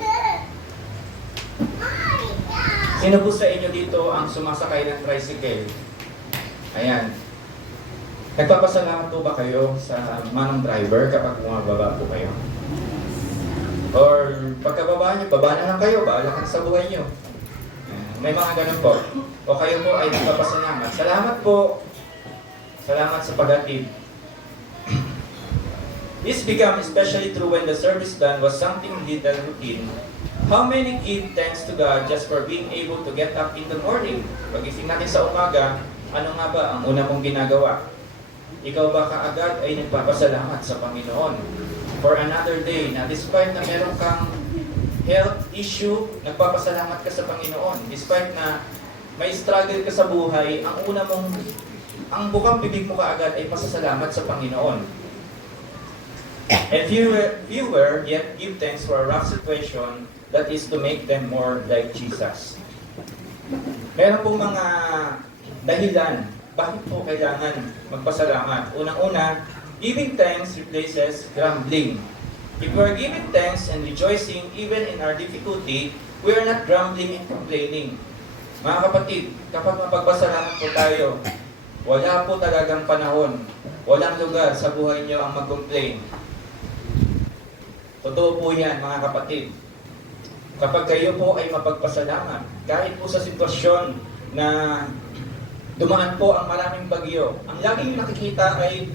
Sino po sa inyo dito ang sumasakay ng tricycle? Ayan. Nagpapasalamat po ba kayo sa manong driver kapag bumababa po kayo? Or pagkababa niyo, baba na lang kayo, bahala ka sa buhay niyo. May mga ganun po. O kayo po ay nagpapasalamat. Salamat po. Salamat sa pag-atid. This became especially true when the service done was something little routine. How many give thanks to God just for being able to get up in the morning? Pagising natin sa umaga, ano nga ba ang una mong ginagawa? Ikaw ba kaagad ay nagpapasalamat sa Panginoon for another day na despite na meron kang health issue, nagpapasalamat ka sa Panginoon. Despite na may struggle ka sa buhay, ang bukang bibig mo kaagad ay pasasalamat sa Panginoon. And fewer yet give thanks for a rough situation that is to make them more like Jesus. Meron pong mga dahilan bakit po kailangan magpasalamat. Unang-una, giving thanks replaces grumbling. If we are giving thanks and rejoicing even in our difficulty, we are not grumbling and complaining. Mga kapatid, kapag mapagpasalamat po tayo, wala po talagang panahon, walang lugar sa buhay niyo ang mag-complain. Totoo po yan, mga kapatid. Kapag kayo po ay mapagpasalamat, kahit po sa sitwasyon na dumaan po ang maraming bagyo, ang laging nakikita ay,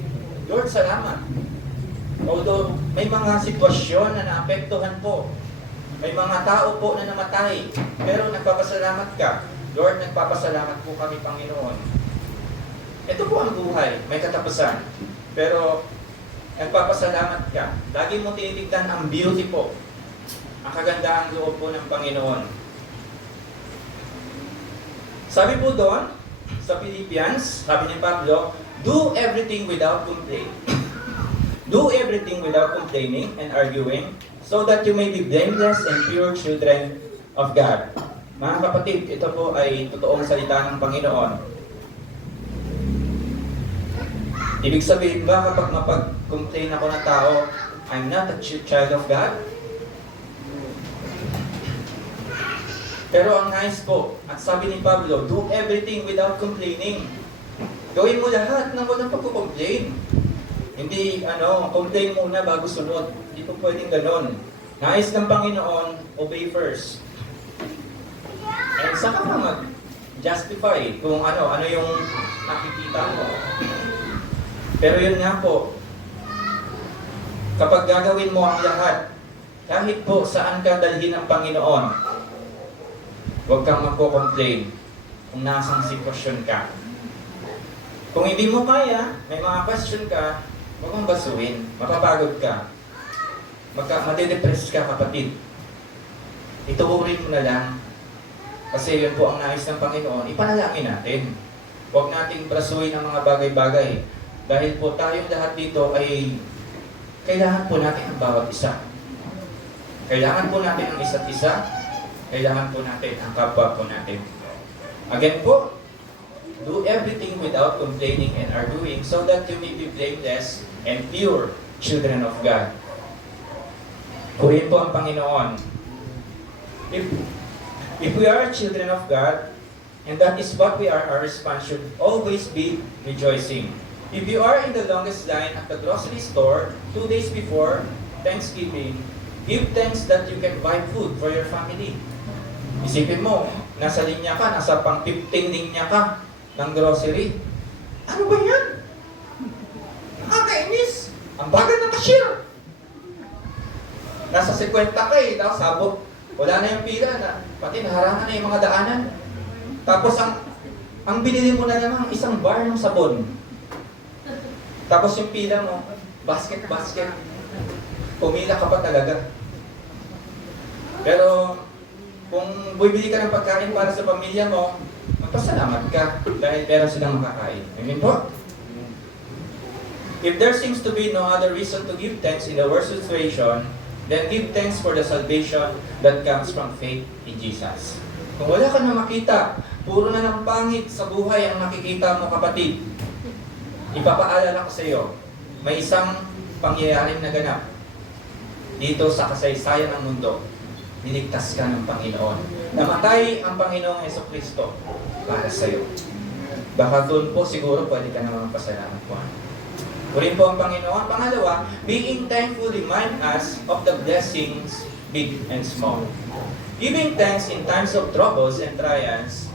Lord, salamat. Although may mga sitwasyon na naapektuhan po, may mga tao po na namatay, pero nagpapasalamat ka. Lord, nagpapasalamat po kami, Panginoon. Ito po ang buhay, may katapusan. Pero nagpapasalamat ka. Lagi mo tinitignan ang beauty po, ang kagandahang loob po ng Panginoon. Sabi po doon, sa Philippians, sabi ni Pablo, do everything without complaint. Do everything without complaining and arguing, so that you may be blameless and pure children of God. Mga kapatid, ito po ay totoong salita ng Panginoon. Ibig sabihin ba kapag mapag-complain ako ng tao, I'm not a child of God? Pero ang nice po, at sabi ni Pablo, do everything without complaining. Gawin mo lahat ng walang pagkukomplain. Hindi, complain muna bago sunod. Hindi po pwedeng ganon. Nais ng Panginoon, obey first. And saka ka mag-justify kung ano yung nakikita mo. Pero yun nga po, kapag gagawin mo ang lahat, kahit po saan ka dalhin ng Panginoon, Huwag kang magko-complain kung nasang sitwasyon ka. Kung hindi mo kaya, may mga question ka, huwag mong basuhin. Mapapagod ka. Madidepress ka, kapatid. Ituurin mo na lang. Kasi yun po ang nais ng Panginoon. Ipanalangin natin. Huwag nating brasuhin ang mga bagay-bagay. Dahil po tayong lahat dito ay kailangan po natin ang bawat isa. Kailangan po natin ang isa't isa. Kailangan po natin ang kapwa po natin. Again po, do everything without complaining and arguing so that you may be blameless and pure children of God. Purihin po ang Panginoon. If we are children of God, and that is what we are, our response should always be rejoicing. If you are in the longest line at the grocery store 2 days before Thanksgiving, give thanks that you can buy food for your family. Isipin mo, nasa linya ka, nasa pang 15 linya ka ng grocery. Ano ba yan? Nakakainis! Ang bagal ng cashier! Nasa 50 ka eh, tapos sabot. Wala na yung pila, pati naharangan na yung mga daanan. Tapos ang binili mo na naman isang bar ng sabon. Tapos yung pila mo, basket. Pumila ka pa talaga. Pero kung bibili ka ng pagkain para sa pamilya mo, magpasalamat ka dahil meron silang makakain. Amen po? If there seems to be no other reason to give thanks in the worst situation, then give thanks for the salvation that comes from faith in Jesus. Kung wala ka na makita, puro na ng pangit sa buhay ang nakikita mo, kapatid, ipapaalala ko sa iyo, may isang pangyayaring naganap dito sa kasaysayan ng mundo. Niligtas ka ng Panginoon. Namatay ang Panginoong Jesucristo para sa iyo. Baka doon po siguro pwede ka naman pasalamat po. Purihin po ang Panginoon. Pangalawa, being thankful remind us of the blessings big and small. Giving thanks in times of troubles and trials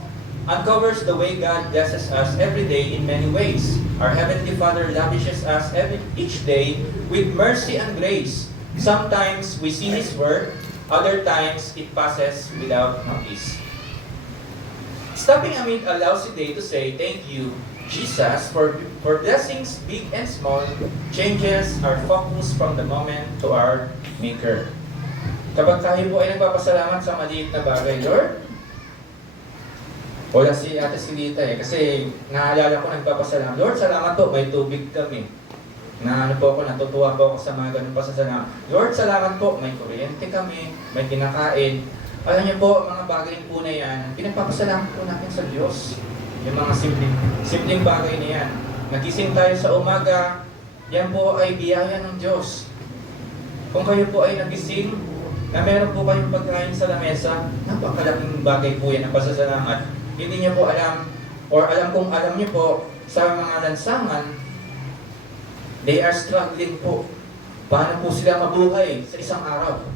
uncovers the way God blesses us every day in many ways. Our Heavenly Father lavishes us each day with mercy and grace. Sometimes we see His work, other times it passes without notice. Stopping amid a lousy day to say thank you, Jesus, for blessings big and small, changes our focus from the moment to our Maker. Kapag tayo po ay nagpapasalamat sa maliit na bagay, Lord, wala si Ate Silita kasi naalala ko nagpapasalamat, Lord, salamat po, may tubig kami. Natutuwa po ako sa mga ganun pasasalamat. Lord, salamat po, may kuryente kami, may kinakain. Alam niyo po, mga bagay po na yan, pinagpapasalamat po natin sa Diyos. Yung mga simpleng bagay na yan. Nagising tayo sa umaga, yan po ay biyaya ng Diyos. Kung kayo po ay nagising, na meron po kayong pagkain sa lamesa, napakalaking bagay po yan ang pasasalamat. Hindi niyo po alam, or alam niyo po, sa mga lansangan, they are struggling po. Paano po sila mabuhay sa isang araw?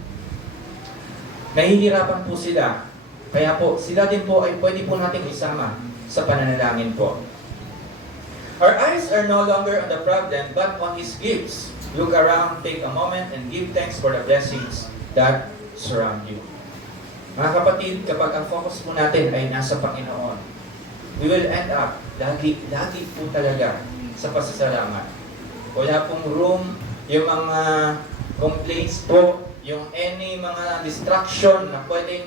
Nahihirapan po sila. Kaya po, sila din po ay pwede po nating isama sa pananalangin po. Our eyes are no longer on the problem, but on His gifts. Look around, take a moment, and give thanks for the blessings that surround you. Mga kapatid, kapag ang focus po natin ay nasa Panginoon, we will end up lagi po talaga sa pasasalamat. Wala pong room, yung mga complaints po, yung any mga distraction na pwedeng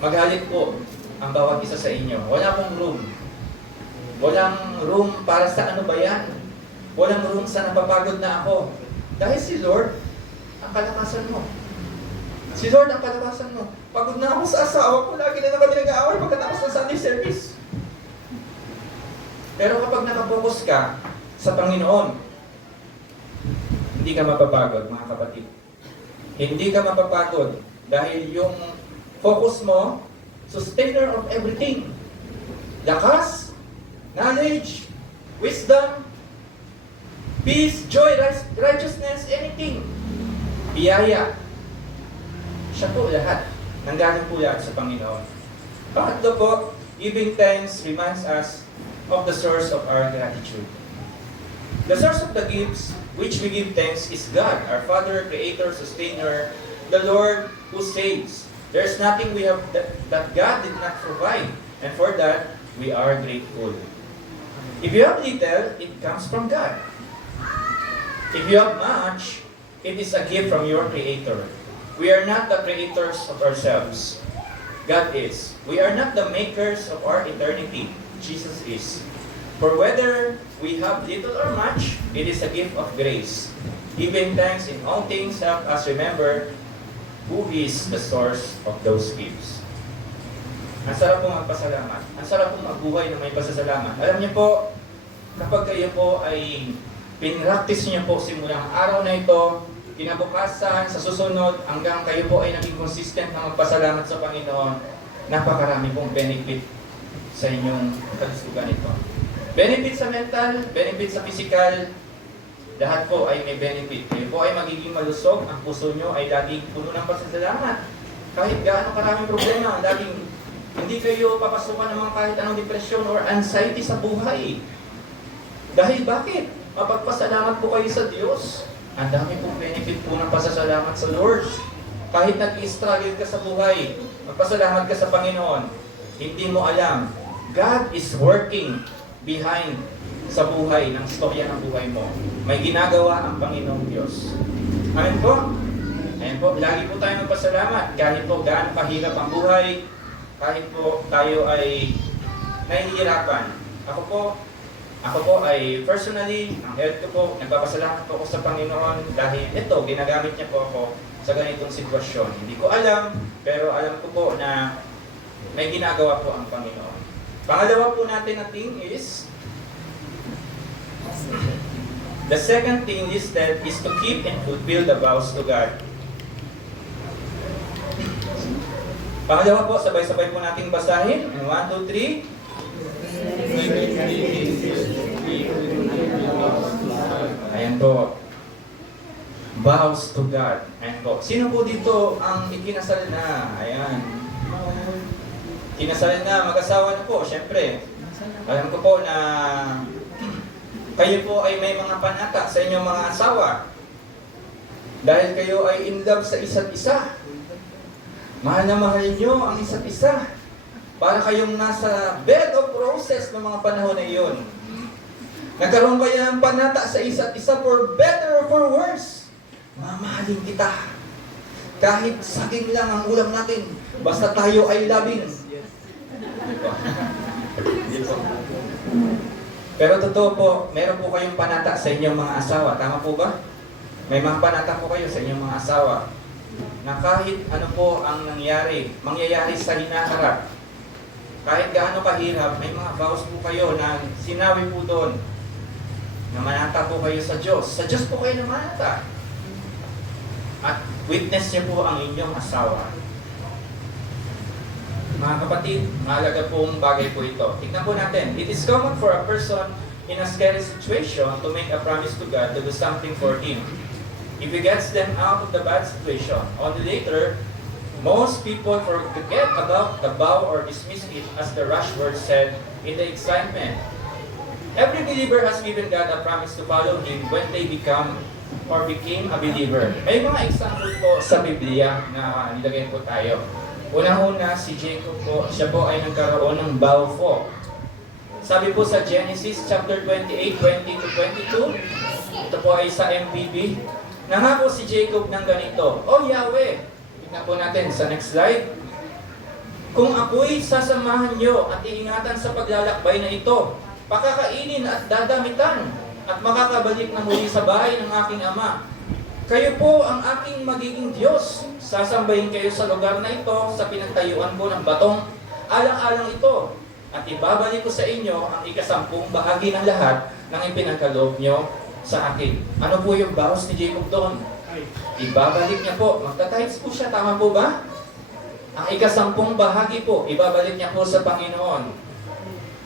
maghalit po ang bawat isa sa inyo. Wala pong room. Walang room para sa ano ba yan? Walang room sa napapagod na ako. Dahil si Lord, ang kalakasan mo. Si Lord ang kalakasan mo. Pagod na ako sa asawa ko, lagi na kami nag-aaway pagkatapos ng Sunday service. Pero kapag nakapokus ka sa Panginoon, hindi ka mapapagod, mga kapatid. Hindi ka mapapagod dahil yung focus mo, sustainer of everything. Lakas, knowledge, wisdom, peace, joy, righteousness, anything. Biyaya. Siya po lahat. Nanggaling po lahat sa Panginoon. Pangatlo po, giving thanks reminds us of the source of our gratitude. The source of the gifts which we give thanks is God, our Father, Creator, Sustainer, the Lord who saves. There's nothing we have that God did not provide. And for that, we are grateful. If you have little, it comes from God. If you have much, it is a gift from your Creator. We are not the creators of ourselves. God is. We are not the makers of our eternity. Jesus is. For whether we have little or much, it is a gift of grace. Giving thanks in all things help us remember who is the source of those gifts. Ang sarap pong magpasalamat. Ang sarap pong mabuhay na may pasasalamat. Alam niyo po, kapag kayo po ay pinractice niyo po simulang araw na ito, kinabukasan, sa susunod, hanggang kayo po ay naging consistent na magpasalamat sa Panginoon, napakarami pong benefit sa inyong kalusugan ito. Benefit sa mental, benefit sa physical, lahat po ay may benefit. Kayo po ay magiging malusog, ang puso nyo ay laging puno ng pasasalamat. Kahit gaano karaming problema, laging hindi kayo papasukan ng mga kahit anong depression or anxiety sa buhay. Dahil bakit? Mapagpasalamat po kayo sa Diyos. Ang dami pong benefit po ng pasasalamat sa Lord. Kahit nag-i-struggle ka sa buhay, magpasalamat ka sa Panginoon. Hindi mo alam, God is working behind sa buhay, ng storya ng buhay mo. May ginagawa ang Panginoong Diyos. Amen po? Amen po. Lagi po tayo magpasalamat. Kahit po gaano kahirap ang buhay, kahit po tayo ay nahihirapan. Ako po ay personally, ang health ko po, nagpapasalamat po ako sa Panginoon dahil ito, ginagamit niya po ako sa ganitong sitwasyon. Hindi ko alam, pero alam ko po na may ginagawa po ang Panginoon. Pangalawa po natin na thing is, the second thing listed is to keep and fulfill the vows to God. Pangalawa po, sabay-sabay po nating basahin. 1, 2, 3. Ayan po. Vows to God. Ayan po. Sino po dito ang ikinasal na? Ayan. Kinasal na, mag-asawa na po, syempre. Alam ko po na kayo po ay may mga panata sa inyong mga asawa. Dahil kayo ay in love sa isa't isa. Mahal na mahal nyo ang isa't isa. Para kayong nasa bed of roses ng mga panahon na iyon. Nagkaroon kayo ng panata sa isa't isa for better or for worse. Mamahalin kita. Kahit saging lang ang ulam natin, basta tayo ay labing. Pero totoo po, meron po kayong panata sa inyong mga asawa. Tama po ba? May mga panata po kayo sa inyong mga asawa na kahit ano po ang mangyayari sa hinaharap, kahit gaano kahirap, may mga vows po kayo na sinabi po doon na manata po kayo sa Diyos. Sa Diyos po kayo na manata. At witness niyo po ang inyong asawa. Mga kapatid, mahalaga pong bagay po ito. Tignan po natin. It is common for a person in a scary situation to make a promise to God to do something for Him. If He gets them out of the bad situation, only later, most people forget about the vow or dismiss it as the rush word said in the excitement. Every believer has given God a promise to follow Him when they became a believer. May mga example po sa Biblia na nilagay po tayo. Unang-una, si Jacob po, siya po ay nagkaroon ng vow po. Sabi po sa Genesis chapter 28, 20-22, ito po ay sa MPB, nangako si Jacob ng ganito, O Yahweh, tignan po natin sa next slide, kung ako'y sasamahan niyo at iingatan sa paglalakbay na ito, pakakainin at dadamitan, at makakabalik na muli sa bahay ng aking ama. Kayo po ang aking magiging Diyos. Sasambahin kayo sa lugar na ito sa pinagtayuan ko ng batong alang-alang ito. At ibabalik ko sa inyo ang 10 bahagi ng lahat ng ipinagkaloob nyo sa akin. Ano po yung vows ni Jacob doon? Ibabalik niya po. Magta-tithes po siya. Tama po ba? Ang 10 bahagi po, ibabalik niya po sa Panginoon.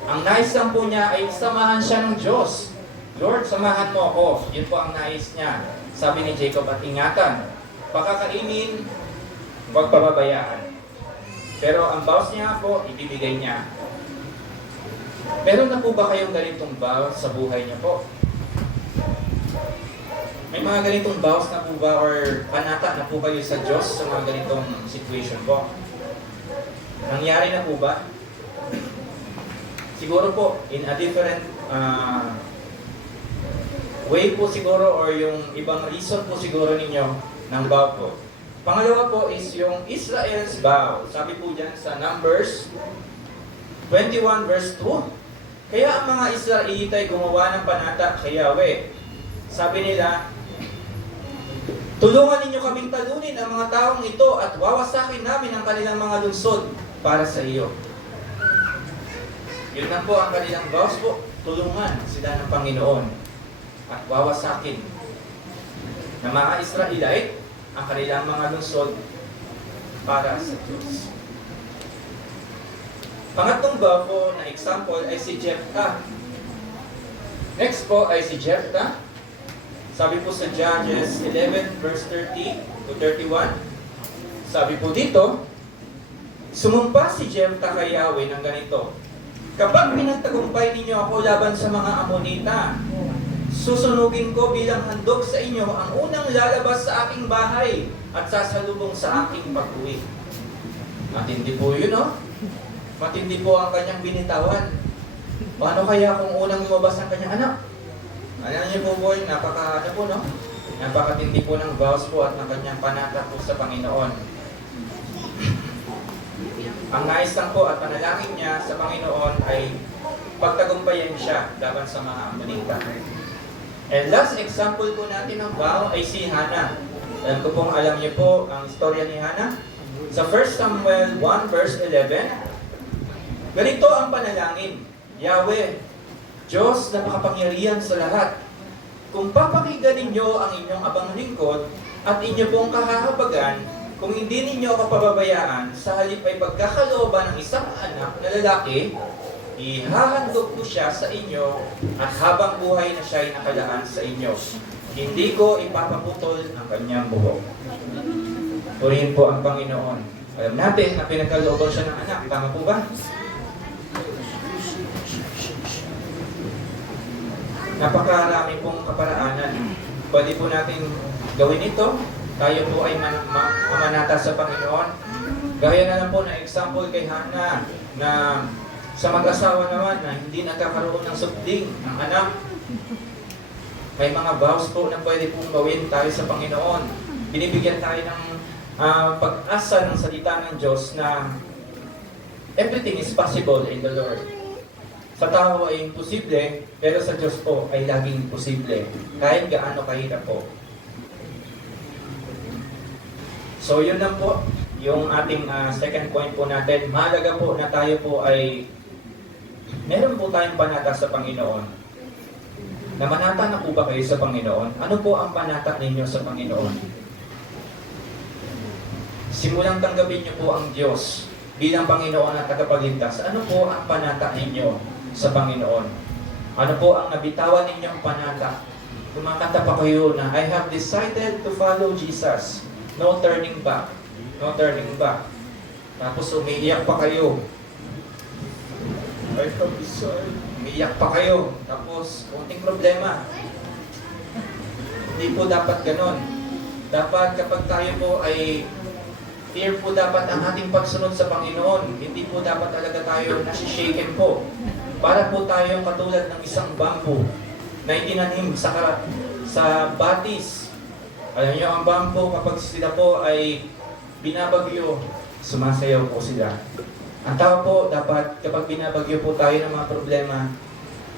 Ang nais lang po niya ay samahan siya ng Diyos. Lord, samahan mo ako. Yun po ang nais niya. Sabi ni Jacob, at ingatan, pakakainin, huwag pababayaan. Pero ang vows niya po, ibibigay niya. Meron na po ba kayong ganitong vows sa buhay niya po? May mga ganitong vows na po ba or panata na po kayo sa Diyos sa mga ganitong situation po? Nangyari na po ba? Siguro po, in a different way po siguro or yung ibang reason po siguro ninyo ng vow po. Pangalawa po is yung Israel's vow. Sabi po dyan sa Numbers 21 verse 2. Kaya ang mga Israelita ay gumawa ng panata kay Yahweh. Sabi nila, tulungan ninyo kaming talunin ang mga taong ito at wawasakin namin ang kanilang mga lungsod para sa iyo. Yun lang po ang kanilang vows po. Tulungan sila ng Panginoon at wawasakin ng mga Israelite ang kanilang mga lungsod para sa Diyos. Pangatlong vow po na example ay si Jephthah. Next po ay si Jephthah. Sabi po sa Judges 11 verse 30 to 31. Sabi po dito, sumumpa si Jephthah kay Yahweh ng ganito, kapag pinagtagumpay ninyo ako laban sa mga Amonita, susunugin ko bilang handog sa inyo ang unang lalabas sa aking bahay at sasalubong sa aking pag-uwi. Matindi po yun, no? Matindi po ang kanyang binitawan. Paano kaya kung unang lumabas ang kanyang anak? Alam niyo po boy, napakatindi po ng vows po at ng kanyang panata po sa Panginoon. Ang nais lang po at panalangin niya sa Panginoon ay pagtagumpayan siya laban sa mga Amonita. And last example po natin ng vow ay si Hannah. Alam ko pong alam niyo po ang istorya ni Hannah. Sa 1 Samuel 1 verse 11, ganito ang panalangin, Yahweh, Diyos na makapangyarihan sa lahat, kung papakinggan ninyo ang inyong abang lingkod at inyo pong kahahabagan, kung hindi ninyo ako pababayaan, sa halip ay pagkakalooban ng isang anak na lalaki, ihahandog ko siya sa inyo at habang buhay na siya ay nakalaan sa inyo. Hindi ko ipapaputol ang kanyang buhok. Purihin po ang Panginoon. Alam natin na pinagkalooban siya ng anak. Tama po ba? Napakarami pong kaparaanan. Pwede po natin gawin ito. Tayo po ay mamanata sa Panginoon. Gaya na lang po na example kay Hannah na sa mag-asawa naman na hindi nagkakaroon ng subding ng anak. May mga vows po na pwede pong gawin tayo sa Panginoon. Binibigyan tayo ng pag-asa ng salita ng Diyos na everything is possible in the Lord. Sa tao ay imposible, pero sa Diyos po ay laging posible. Kahit gaano kahirap po. So yun lang po, yung ating second point po natin. Mahalaga po na tayo po ay meron po tayong panata sa Panginoon. Namanata na po ba kayo sa Panginoon? Ano po ang panata ninyo sa Panginoon? Simulang tanggapin niyo po ang Diyos bilang Panginoon at tagapagligtas. Ano po ang panata ninyo sa Panginoon? Ano po ang nabitawan ninyong panata? Kumakanta pa kayo na, I have decided to follow Jesus. No turning back. No turning back. Tapos umiiyak pa kayo. I have decided. Umiiyak pa kayo. Tapos, konting problema. Hindi po dapat ganon. Dapat kapag tayo po ay clear po dapat ang ating pagsunod sa Panginoon. Hindi po dapat talaga tayo nasishaken po. Para po tayong katulad ng isang bangko na itinanim sa batis. Alam niyo, ang bangko kapag sila po ay binabagyo, sumasayaw po sila. Ang tao po, dapat kapag binabagyo po tayo ng mga problema,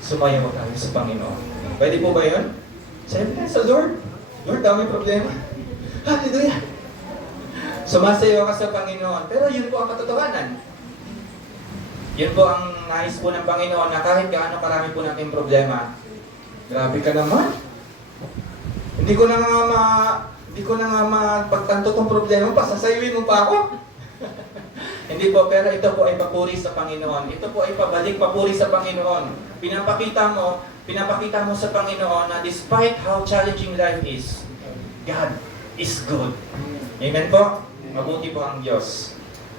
sumayaw tayo sa Panginoon. Pwede po ba yun? Siyempre, sa Lord. Lord, dami problema. Hallelujah! Sumasayaw ka sa Panginoon. Pero yun po ang katotohanan. Yun po ang nais po ng Panginoon na kahit gaano karami po natin problema, grabe ka naman. Hindi ko na nga mapagtanto tong problema pa, sasayuin mo pa ako. Hindi po, pero ito po ay papuri sa Panginoon. Ito po ay pabalik papuri sa Panginoon. Pinapakita mo sa Panginoon na despite how challenging life is, God is good. Amen po? Mabuti po ang Diyos.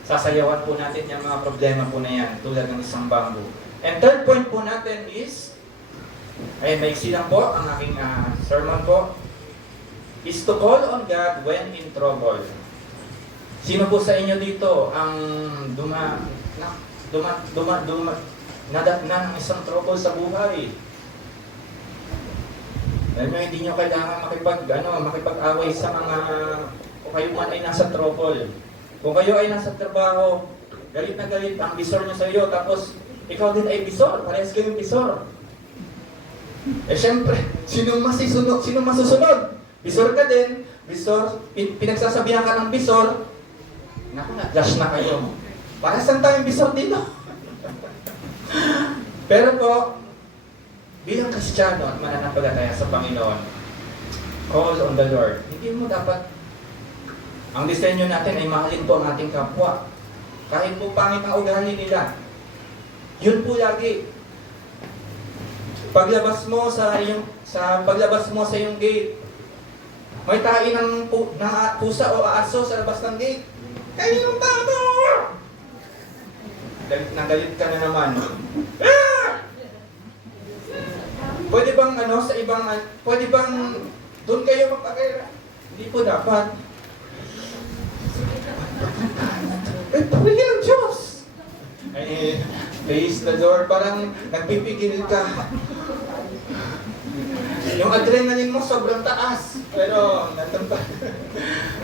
Sasayawan po natin yung mga problema po na yan, tulad ng isang bamboo. And third point po natin is, ay maiksi lang po ang aking sermon po. is to call on God when in trouble. Sino po sa inyo dito ang nadatna ng isang trouble sa buhay? Alam nyo, hindi nyo kailangan makipag-away sa mga, kung kayo man ay nasa trouble. Kung kayo ay nasa trabaho, galit na galit ang bisor nyo sa iyo, tapos ikaw din ay bisor, parehas kayong bisor. Eh syempre, sinong masusunod? Bisor ka din, bisor, pinagsasabihan ka ng bisor, naku, na-flash na kayo. Parehas lang tayong bisor dito. Pero po, bilang Kristiyano at mananampalataya sa Panginoon, call on the Lord. Hindi mo dapat, ang disenyo natin ay mahalin po ang ating kapwa. Kahit po pangit ang ugali nila. Yun po lagi. Paglabas mo sa iyong gate, may tain ng pusa o aso sa labas ng gate. Kayo yung tao! Galit na galit ka na naman. Ah! Pwede bang pwede bang doon kayo magpakaira? Hindi po dapat. Eh, pwede ng Diyos! Ay, praise the Lord, parang nagpipigil ka. Yung adrenaline mo sobrang taas. Pero, nandun pa.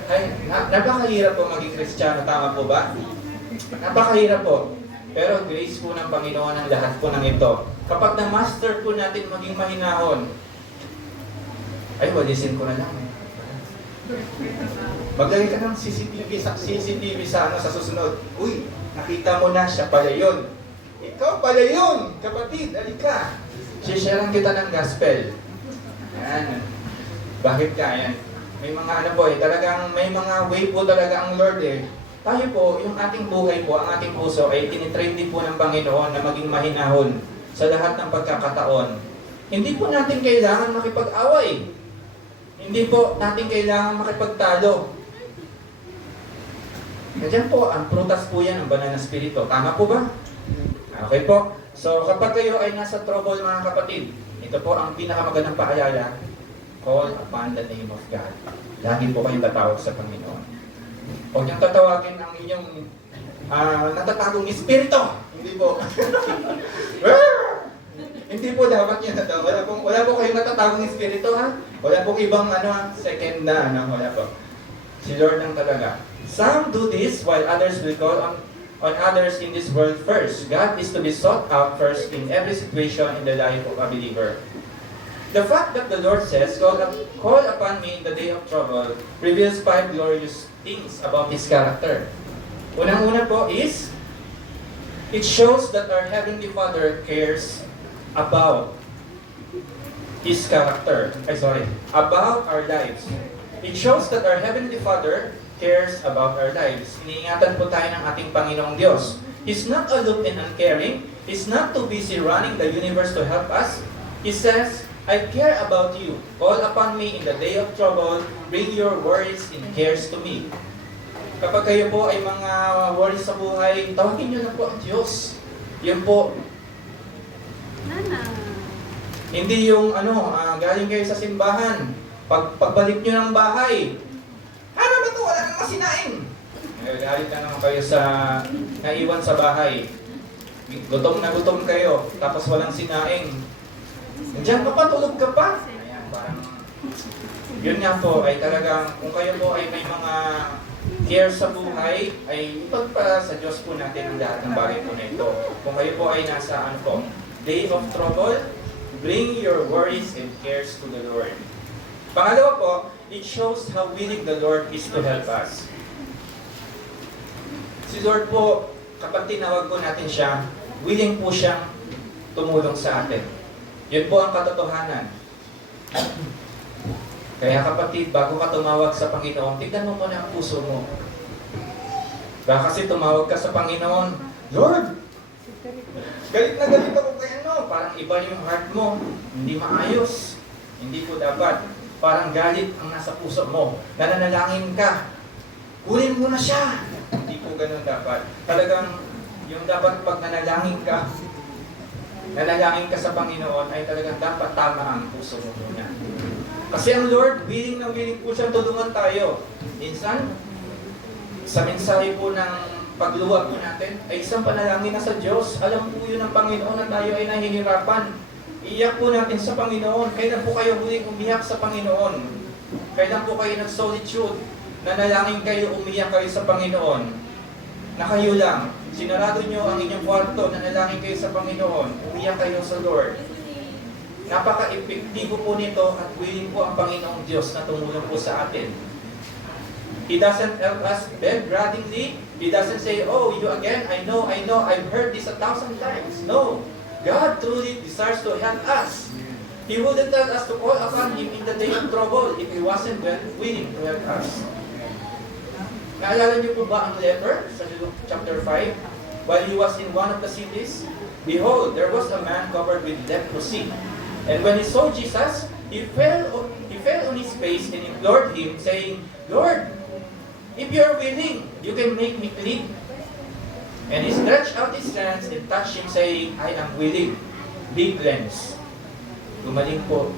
Ay, napakahirap po maging Kristiyano, tama po ba? Napakahirap po. Pero grace po ng Panginoon ang lahat po ng ito. Kapag na-master po natin maging mahinahon, ay, walisin ko na lang. Maglagay ka ng CCTV sa susunod. Uy, nakita mo na, siya pala yun. Ikaw pala yun, kapatid, alika. Sisharean kita ng gospel. Yan. Bakit ka? Yan. May mga talagang may mga way po talaga ang Lord eh. Tayo po, yung ating buhay po, ang ating puso ay tinitrain din po ng Panginoon na maging mahinahon sa lahat ng pagkakataon. Hindi po natin kailangan makipag-away. Hindi po natin kailangan makipagtalo. Ganyan po, ang prutas po yan, ang banana spirito. Tama po ba? Okay po. So, kapag kayo ay nasa trouble mga kapatid, ito po ang pinakamagandang paalala, call upon the name of God. Lagi po kayong tatawag sa Panginoon. Huwag niyong tatawagin ang inyong natatagong espiritu. Hindi po. Hindi po dapat yun. Wala po kayong natatagong espiritu, ha? Wala po ibang second na, wala po. Si Lord lang talaga. Some do this while others will call on others in this world first. God is to be sought out first in every situation in the life of a believer. The fact that the Lord says, call upon me in the day of trouble, reveals 5 glorious things about His character. Unang-una po is, it shows that our Heavenly Father cares about His character. About our lives. It shows that our Heavenly Father cares about our lives. Iniingatan po tayo ng ating Panginoong Diyos. He's not aloof and uncaring. He's not too busy running the universe to help us. He says, I care about you. Call upon me in the day of trouble. Bring your worries and cares to me. Kapag kayo po ay mga worries sa buhay, tawagin niyo na po ang Diyos. Yun po. Hindi yung galing kayo sa simbahan. Pagbalik niyo ng bahay, ano ba ito? Wala nang masinain. Galit na naman kayo sa naiwan sa bahay. Gutom na gutom kayo, tapos walang sinaing. Diyan ka pa, tulog ka pa. Ayan, parang, yun nga po, ay talagang, kung kayo po ay may mga care sa buhay, ay ipagpala sa Diyos po natin ang lahat ng bagay po na ito. Kung kayo po ay nasa, day of trouble, bring your worries and cares to the Lord. Pangalawa po, it shows how willing the Lord is to help us. Si Lord po, kapag tinawag po natin siya, willing po siyang tumulong sa atin. Yun po ang katotohanan. Kaya kapatid, bago ka tumawag sa Panginoon, tignan mo muna ang puso mo. Baka kasi tumawag ka sa Panginoon, Lord, galit na galit ako kay parang iba yung heart mo, hindi maayos. Hindi po dapat. Parang galit ang nasa puso mo. Nananalangin ka. Kunin mo na siya. Hindi po ganun dapat. Talagang yung dapat pag nanalangin ka sa Panginoon ay talagang dapat tama ang puso mo muna. Kasi ang Lord, willing na willing po siyang tulungan tayo. Minsan, sa mensahe po ng pagluwag po natin, ay isang panalangin na sa Diyos. Alam po yun ng Panginoon na tayo ay nahihirapan. Iyak po natin sa Panginoon. Kailan po kayo huling umiyak sa Panginoon? Kailan po kayo nag-solitude? Nanalangin kayo, umiyak kayo sa Panginoon? Na kayo lang, sinarado nyo ang inyong kwarto, nanalangin kayo sa Panginoon, umiyak kayo sa Lord. Napaka-epektibo po nito at willing po ang Panginoong Diyos na tumulong po sa atin. He doesn't help us begrudgingly. He doesn't say, oh, you again, I know, I've heard this 1,000 times. No. God truly desires to help us. He wouldn't tell us to call upon Him in the day of trouble if He wasn't willing to help us. Naalala niyo po ba ang leper sa Luke chapter 5? While he was in one of the cities, behold, there was a man covered with leprosy. And when he saw Jesus, he fell on his face and implored Him, saying, Lord, if you are willing, you can make me clean. And he stretched out his hands and touched him, saying, I am willing, be cleansed. Gumaling po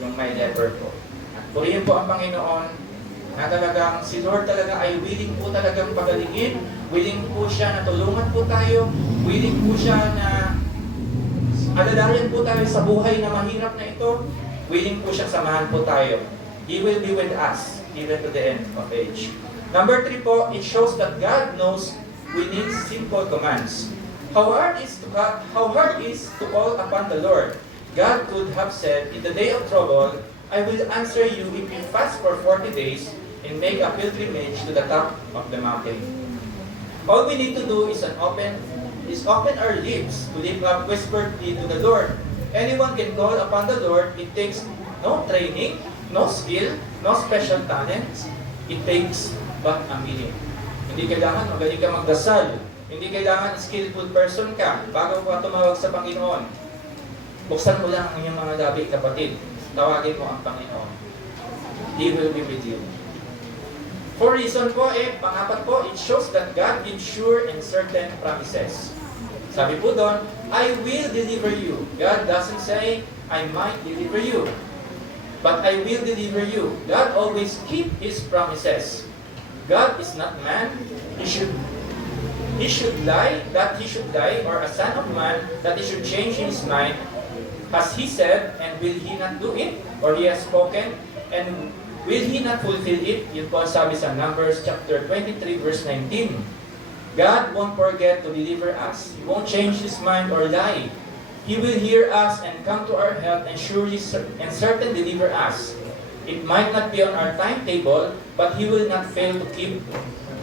yung may leper po. At purihin po ang Panginoon na talagang si Lord talaga ay willing po talagang pagalingin, willing po siya na tulungan po tayo, willing po siya na alalayan po tayo sa buhay na mahirap na ito, willing po siya samahan po tayo. He will be with us even to the end of age. Number 3 po, it shows that God knows we need simple commands. How hard is to call upon the Lord? God could have said, in the day of trouble, I will answer you if you fast for 40 days and make a pilgrimage to the top of the mountain. All we need to do is open our lips to lift up whisperedly to the Lord. Anyone can call upon the Lord. It takes no training, no skill, no special talents. It takes but a minute. Hindi kailangan magaling ka magdasal. Hindi kailangan skillful person ka bago ka tumawag sa Panginoon. Buksan mo lang ang iyong mga labi, kapatid. Tawagin mo ang Panginoon. He will be with you. For reason po, pangapat po, it shows that God gives sure and certain promises. Sabi po doon, I will deliver you. God doesn't say, I might deliver you. But I will deliver you. God always keep His promises. God is not man. He should lie, or a son of man, that He should change His mind. Has He said, and will He not do it? Or He has spoken, and will He not fulfill it? Yun po ang sabi sa Numbers chapter 23 verse 19. God won't forget to deliver us. He won't change His mind or lie. He will hear us and come to our help and surely and certain deliver us. It might not be on our timetable, but He will not fail to keep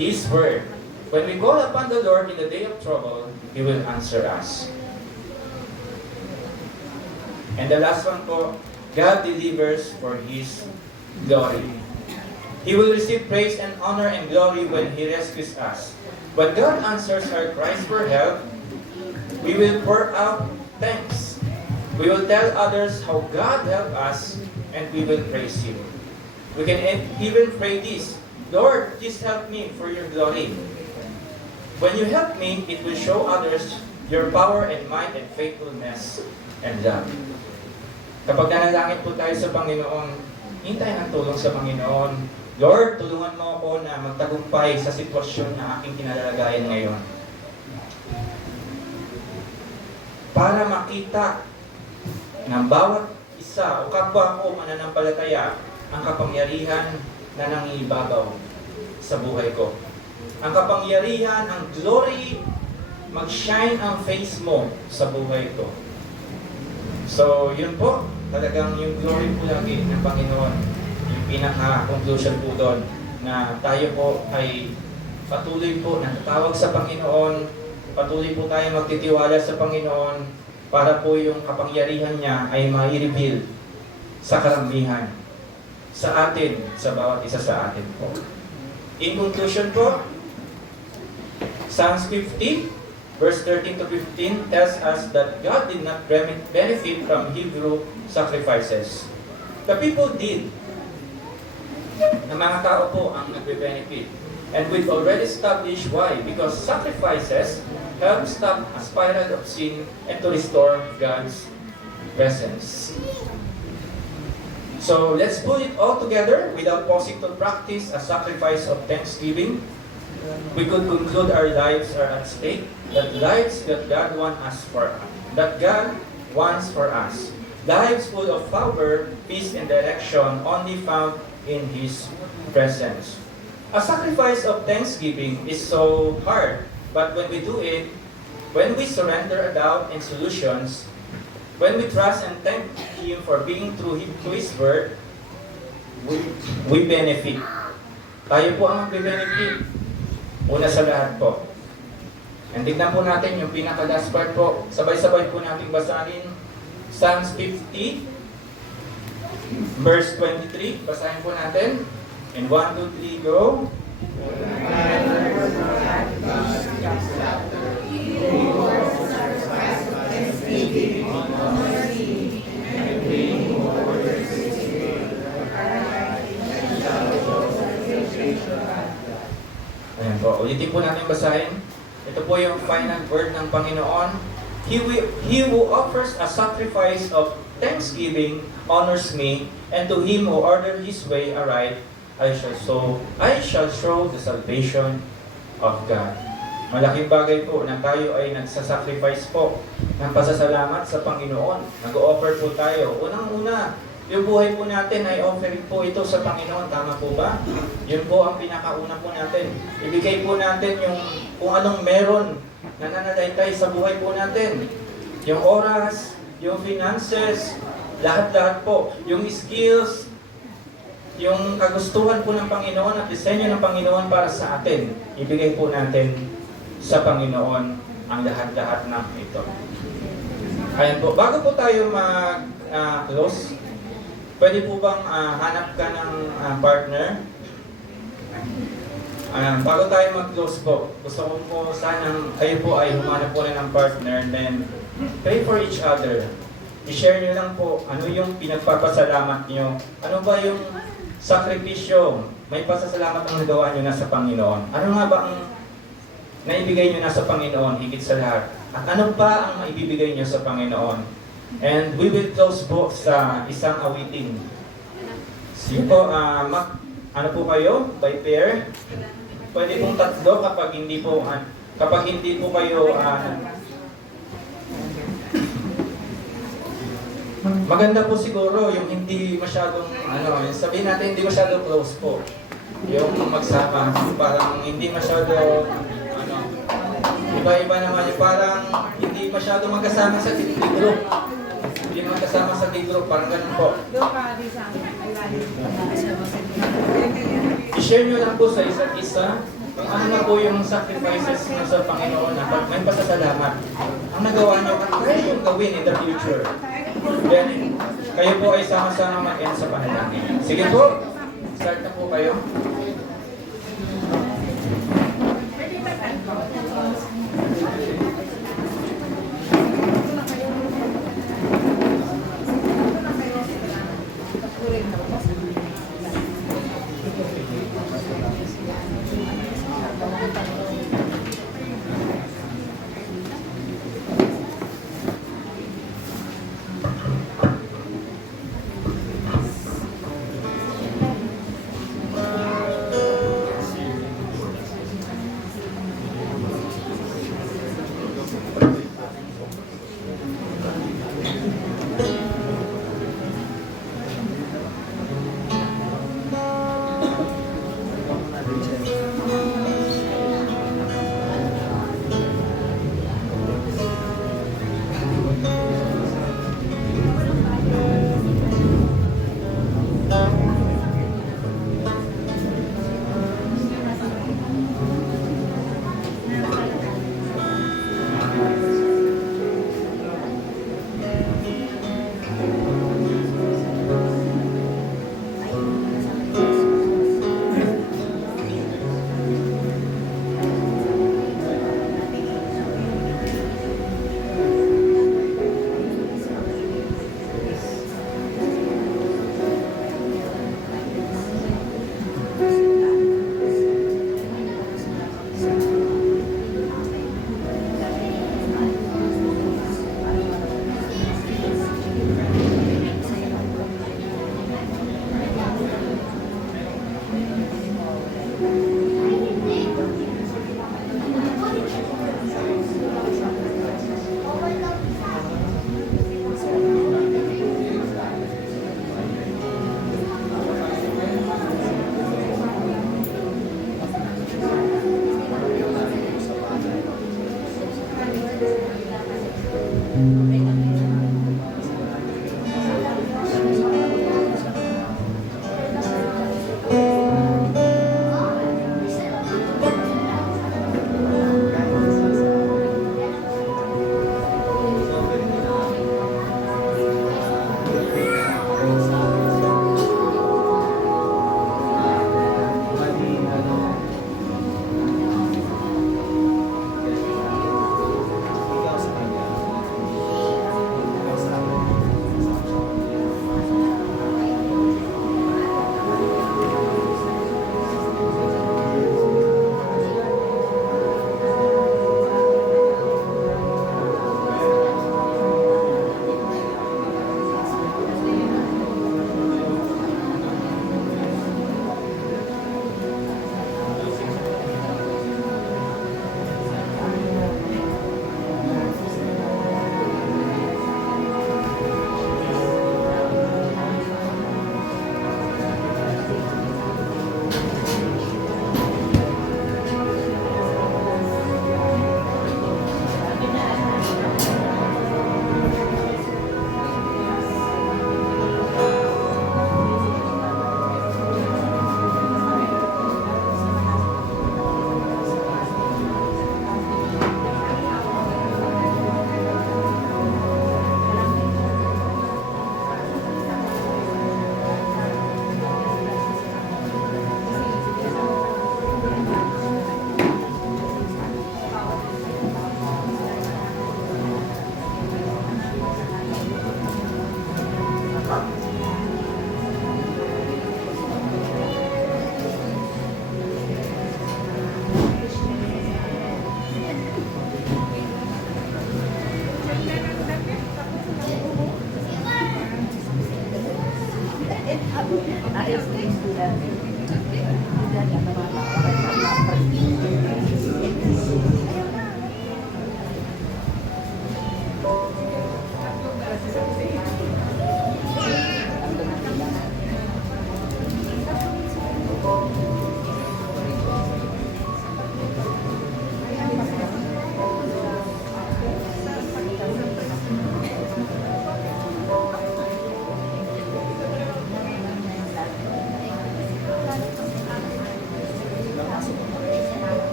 His word. When we call upon the Lord in the day of trouble, He will answer us. And the last one po, God delivers for His glory. He will receive praise and honor and glory when He rescues us. When God answers our cries for help, we will pour out thanks. We will tell others how God helped us, and we will praise Him. We can even pray this, Lord, please help me for your glory. When you help me, it will show others your power and might and faithfulness and love. Kapag nanalangin po tayo sa Panginoon, hintay ng tulong sa Panginoon. Lord, tulungan mo ako na magtagumpay sa sitwasyon na aking kinalalagayan ngayon. Para makita ng bawat isa o kapwa ko mananampalataya ang kapangyarihan na nangibabaw sa buhay ko. Ang kapangyarihan, ang glory, mag-shine ang face mo sa buhay ko. So, yun po. Talagang yung glory po lagi ng Panginoon. Yung pinaka-conclusion po doon na tayo po ay patuloy po natatawag sa Panginoon, patuloy po tayo magtitiwala sa Panginoon para po yung kapangyarihan niya ay mai-reveal sa karamihan sa atin, sa bawat isa sa atin po. In conclusion po, Psalms 50 verse 13 to 15 tells us that God did not benefit from Hebrew sacrifices. The people did. Na mga tao po ang nagbe-benefit. And we've already established why. Because sacrifices help stop a spiral of sin and to restore God's presence. So let's put it all together without pausing to practice a sacrifice of thanksgiving. We could conclude our lives are at stake, that lives that God wants for us. Lives full of power, peace, and direction only found in His presence. A sacrifice of thanksgiving is so hard, but when we do it, when we surrender a doubt and solutions, when we trust and thank Him for being true to His word, we benefit. Tayo po ang magbe-benefit. Una sa lahat po. And tignan po natin yung pinaka-last part po. Sabay-sabay po natin basahin. Psalms 50, verse 23. Basahin po natin. And 1, 2, 3, go. Ayan po, ulitin po natin basahin. Ito po yung final word ng Panginoon. He who offers a sacrifice of thanksgiving honors me, and to him who order his way aright, I shall show the salvation of God. Malaking bagay po na tayo ay nagsasacrifice po ng pasasalamat sa Panginoon. Nag-o-offer po tayo. Unang-una, yung buhay po natin ay offering po ito sa Panginoon. Tama po ba? Yun po ang pinakauna po natin. Ibigay po natin yung kung anong meron na nananaytay sa buhay po natin. Yung oras, yung finances, lahat-lahat po. Yung skills, yung kagustuhan po ng Panginoon at disenyo ng Panginoon para sa atin. Ibigay po natin sa Panginoon ang lahat-lahat ng ito. Ayan po. Bago po tayo mag-close, pwede po bang hanap ka ng partner? Bago tayo mag-close po, gusto ko po sanang kayo po ay humanap po rin ng partner, then pray for each other. I-share nyo lang po ano yung pinagpapasalamat nyo. Ano ba yung sakripisyo? May pasasalamat ang nagawa nyo na sa Panginoon. Ano nga ba ang naibigay nyo na sa Panginoon higit sa lahat? At ano pa ang maibibigay nyo sa Panginoon? And we will close po sa isang awitin. Sige po, ano po kayo? By pair? Pwede pong tatlo kapag hindi po kayo maganda po siguro yung hindi masyadong sabihin natin hindi masyadong close po. Yung magsama, parang hindi masyado iba-iba naman yung parang hindi masyado magkasama sa group. Hindi magkasama sa group, parang ganun po. I-share nyo lang po sa isa't isa kung ano na po yung sacrifices nyo sa Panginoon na may pasasalamat. Ang nagawa nyo at kaya yung gawin in the future. Then, kayo po ay sama-sama mag-end sa panalangin. Sige po, start na po kayo.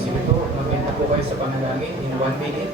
Sige po, magbenta po kayo sa panalangin in 1 minute.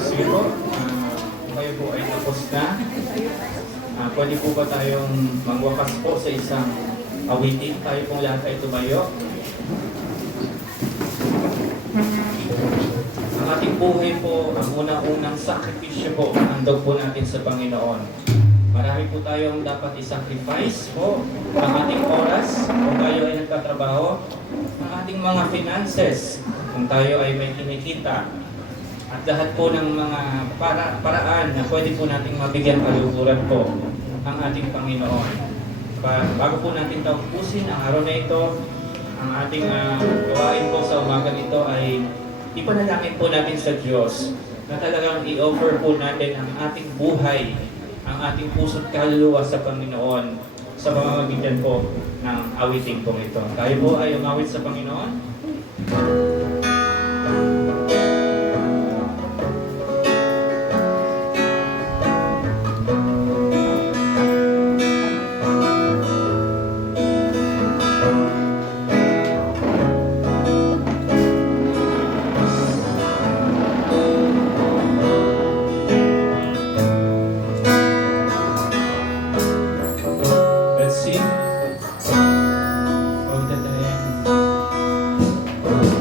Sige po, kayo po ay tapos na. Pwede po ba tayong magwakas po sa isang awitin? Tayo pong lahat ay tumayo. Ang ating buhay po, ang unang-unang sakripisyo po, andog po natin sa Panginoon. Marami po tayong dapat i-sacrifice po. Ang ating oras, kung tayo ay nagtatrabaho. Ang ating mga finances, kung tayo ay may kinikita. At lahat po ng mga paraan na pwede po nating mabigyan kaluguran po ang ating Panginoon. Bago po natin tapusin ang araw na ito, ang ating gawain po sa umagang ito ay ipanalangin po natin sa Diyos na talagang i-offer po natin ang ating buhay, ang ating puso't kaluluwa sa Panginoon sa pamamagitan po ng awiting pong ito. Tayo po ay umawit sa Panginoon. Let's sing all the time.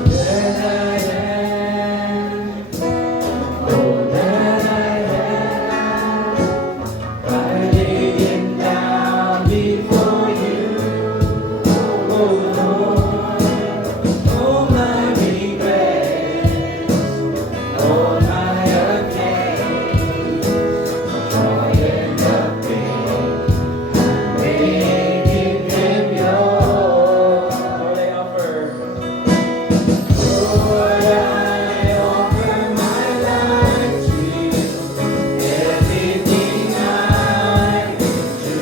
That I am, all that I am, I lay it down before you, oh Lord. All my regrets, all my again, joy and nothing. Making him yours. Lord, I offer. Lord, I offer my life to you. Everything I do.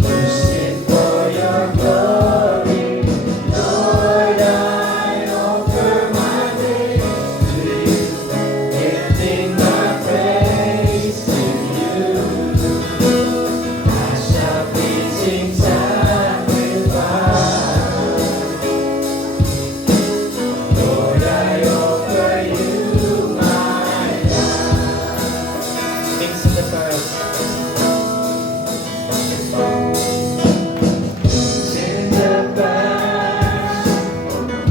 Use it for your glory. Lord, I offer my days to you. Giving my praise to you. As a pleasing sacrifice, Lord, I offer you my life. Things in the past. In the past,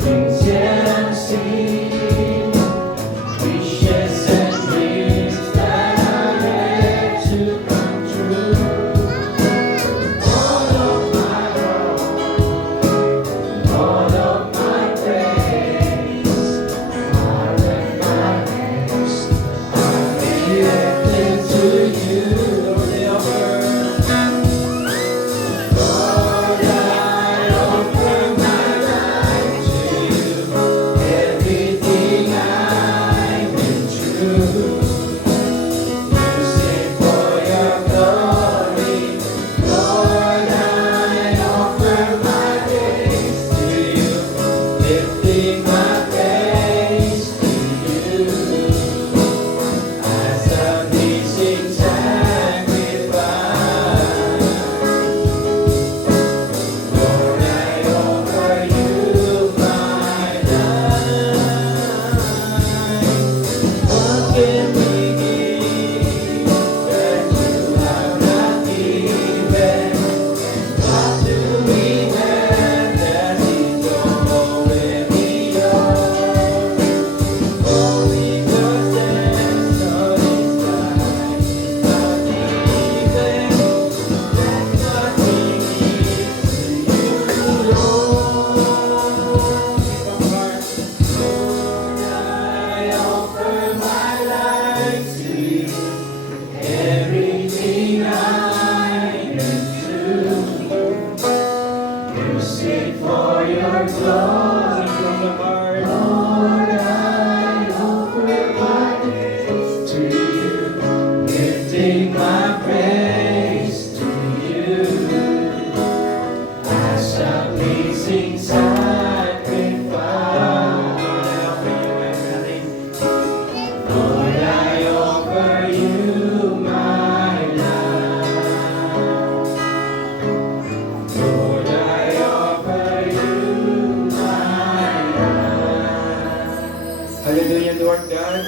things yet unseen, wishes and dreams that are yet to come true. All of my wrong, all of my praise, heart and my hands are lifted to you. Lord, I offer. Lord, I offer my life to you. Everything I've been through. Use it for your glory. Lord, I offer my days to you, lifting my praise to you as a pleasing sacrifice. Lord, I offer you my life. What can we give that you have not given? What do we have that is already yours? Only yourself, so this life, not even. That's what we give to you, Lord, I offer my life to you. Everything I've been through. Use it for your glory from the heart. Lord, I offer my days to you, lifting my praise to you as a pleasing sacrifice. Lord, I offer you my life. Lord, I offer you my life. Hallelujah, Lord God.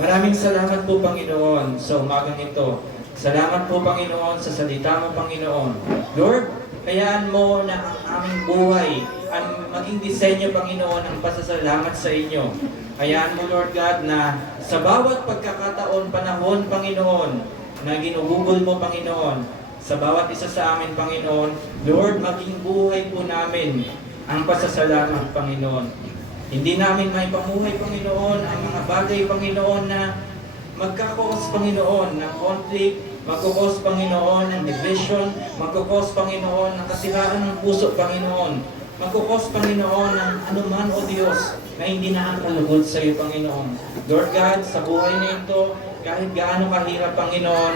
Maraming salamat po, Panginoon, sa umagang ito. Salamat po, Panginoon, sa salita mo, Panginoon. Lord, hayaan mo na ang aming buhay, ang maging disenyo, Panginoon, ang pasasalamat sa inyo. Hayaan mo, Lord God, na sa bawat pagkakataon, panahon, Panginoon, na ginugugol mo, Panginoon, sa bawat isa sa amin, Panginoon, Lord, maging buhay po namin ang pasasalamat, Panginoon. Hindi namin may pamuhay, Panginoon, ang mga bagay, Panginoon, na magkakos, Panginoon, ng conflict, magkakos, Panginoon, ng division, magkakos, Panginoon, ng kasiraan ng puso, Panginoon. magkukos, Panginoon, ng anuman, O Diyos, na hindi nakakalugod sa iyo, Panginoon. Lord God, sa buhay na ito, kahit gaano kahirap, Panginoon,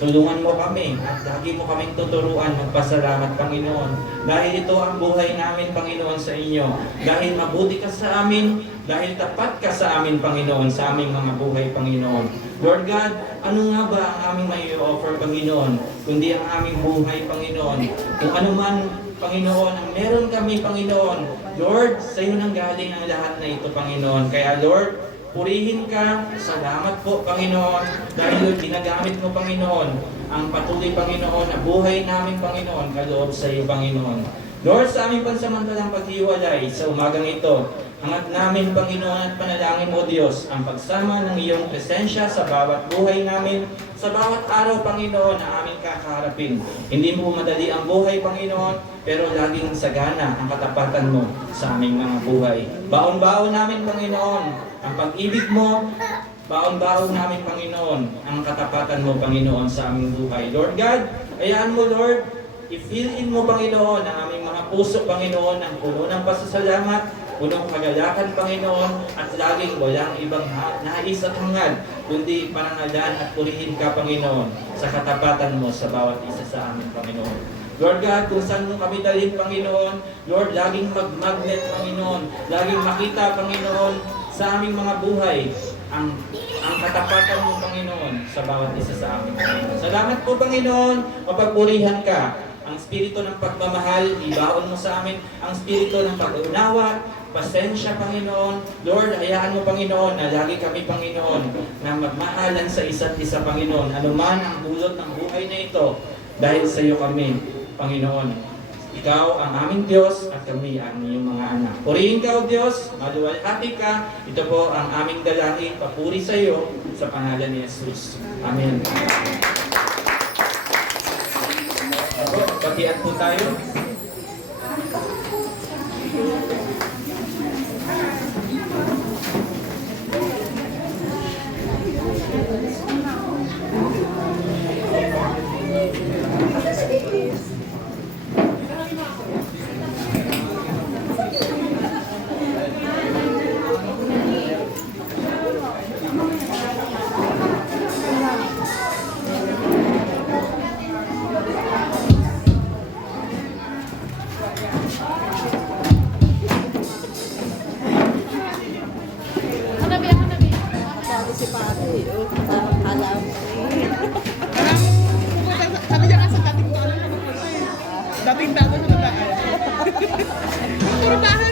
tulungan mo kami at lagi mo kaming tuturuan magpasalamat, Panginoon. Dahil ito ang buhay namin, Panginoon, sa inyo. Dahil mabuti ka sa amin, dahil tapat ka sa amin, Panginoon, sa aming mga buhay, Panginoon. Lord God, ano nga ba ang aming may offer, Panginoon, kundi ang aming buhay, Panginoon. Kung ano man, Panginoon, ang meron kami, Panginoon, Lord, sa iyo nang galing ang lahat na ito, Panginoon. Kaya Lord, purihin ka. Salamat po, Panginoon. Dahil Lord, ginagamit mo, Panginoon, ang patuloy, Panginoon, na buhay namin, Panginoon, kaloob sa iyo, Panginoon. Lord, sa aming pansamantalang paghiwalay sa umagang ito, hangat namin, Panginoon, at panalangin mo, Diyos, ang pagsama ng iyong presensya sa bawat buhay namin, sa bawat araw, Panginoon, na aming kakaharapin. Hindi mo madali ang buhay, Panginoon, pero laging sagana ang katapatan mo sa aming mga buhay. Baon-baon namin, Panginoon, ang pag-ibig mo. Baon-baon namin, Panginoon, ang katapatan mo, Panginoon, sa aming buhay. Lord God, ayaan mo, Lord, i-fill in mo, Panginoon, ang aming mga puso, Panginoon, ang puno ng pasasalamat, punong kagalakan, Panginoon, at laging walang ibang nais at hangad, kundi parangalan at purihin ka, Panginoon, sa katapatan mo sa bawat isa sa amin, Panginoon. Lord God, kung saan mo kami dalhin, Panginoon, Lord, laging mag-magnet, Panginoon, laging makita, Panginoon, sa aming mga buhay, ang katapatan mo, Panginoon, sa bawat isa sa amin, Panginoon. Salamat po, Panginoon, mapagpurihan ka. Ang spirito ng pagmamahal, ibaon mo sa amin. Ang spirito ng pag-unawa, pasensya, Panginoon. Lord, hayaan mo, Panginoon, na lagi kami, Panginoon, na magmahalan sa isa't isa, Panginoon. Ano man ang dulot ng buhay na ito, dahil sa iyo kami, Panginoon. Ikaw ang aming Diyos at kami ang iyong mga anak. Purihin ka, O Diyos, maluwalhati ka. Ito po ang aming dalangin, papuri sa iyo, sa pangalan ni Jesus. Amen. Batian po tayo. Sabi niya kasi dating taon. Dating taon na daan. Puro bahay.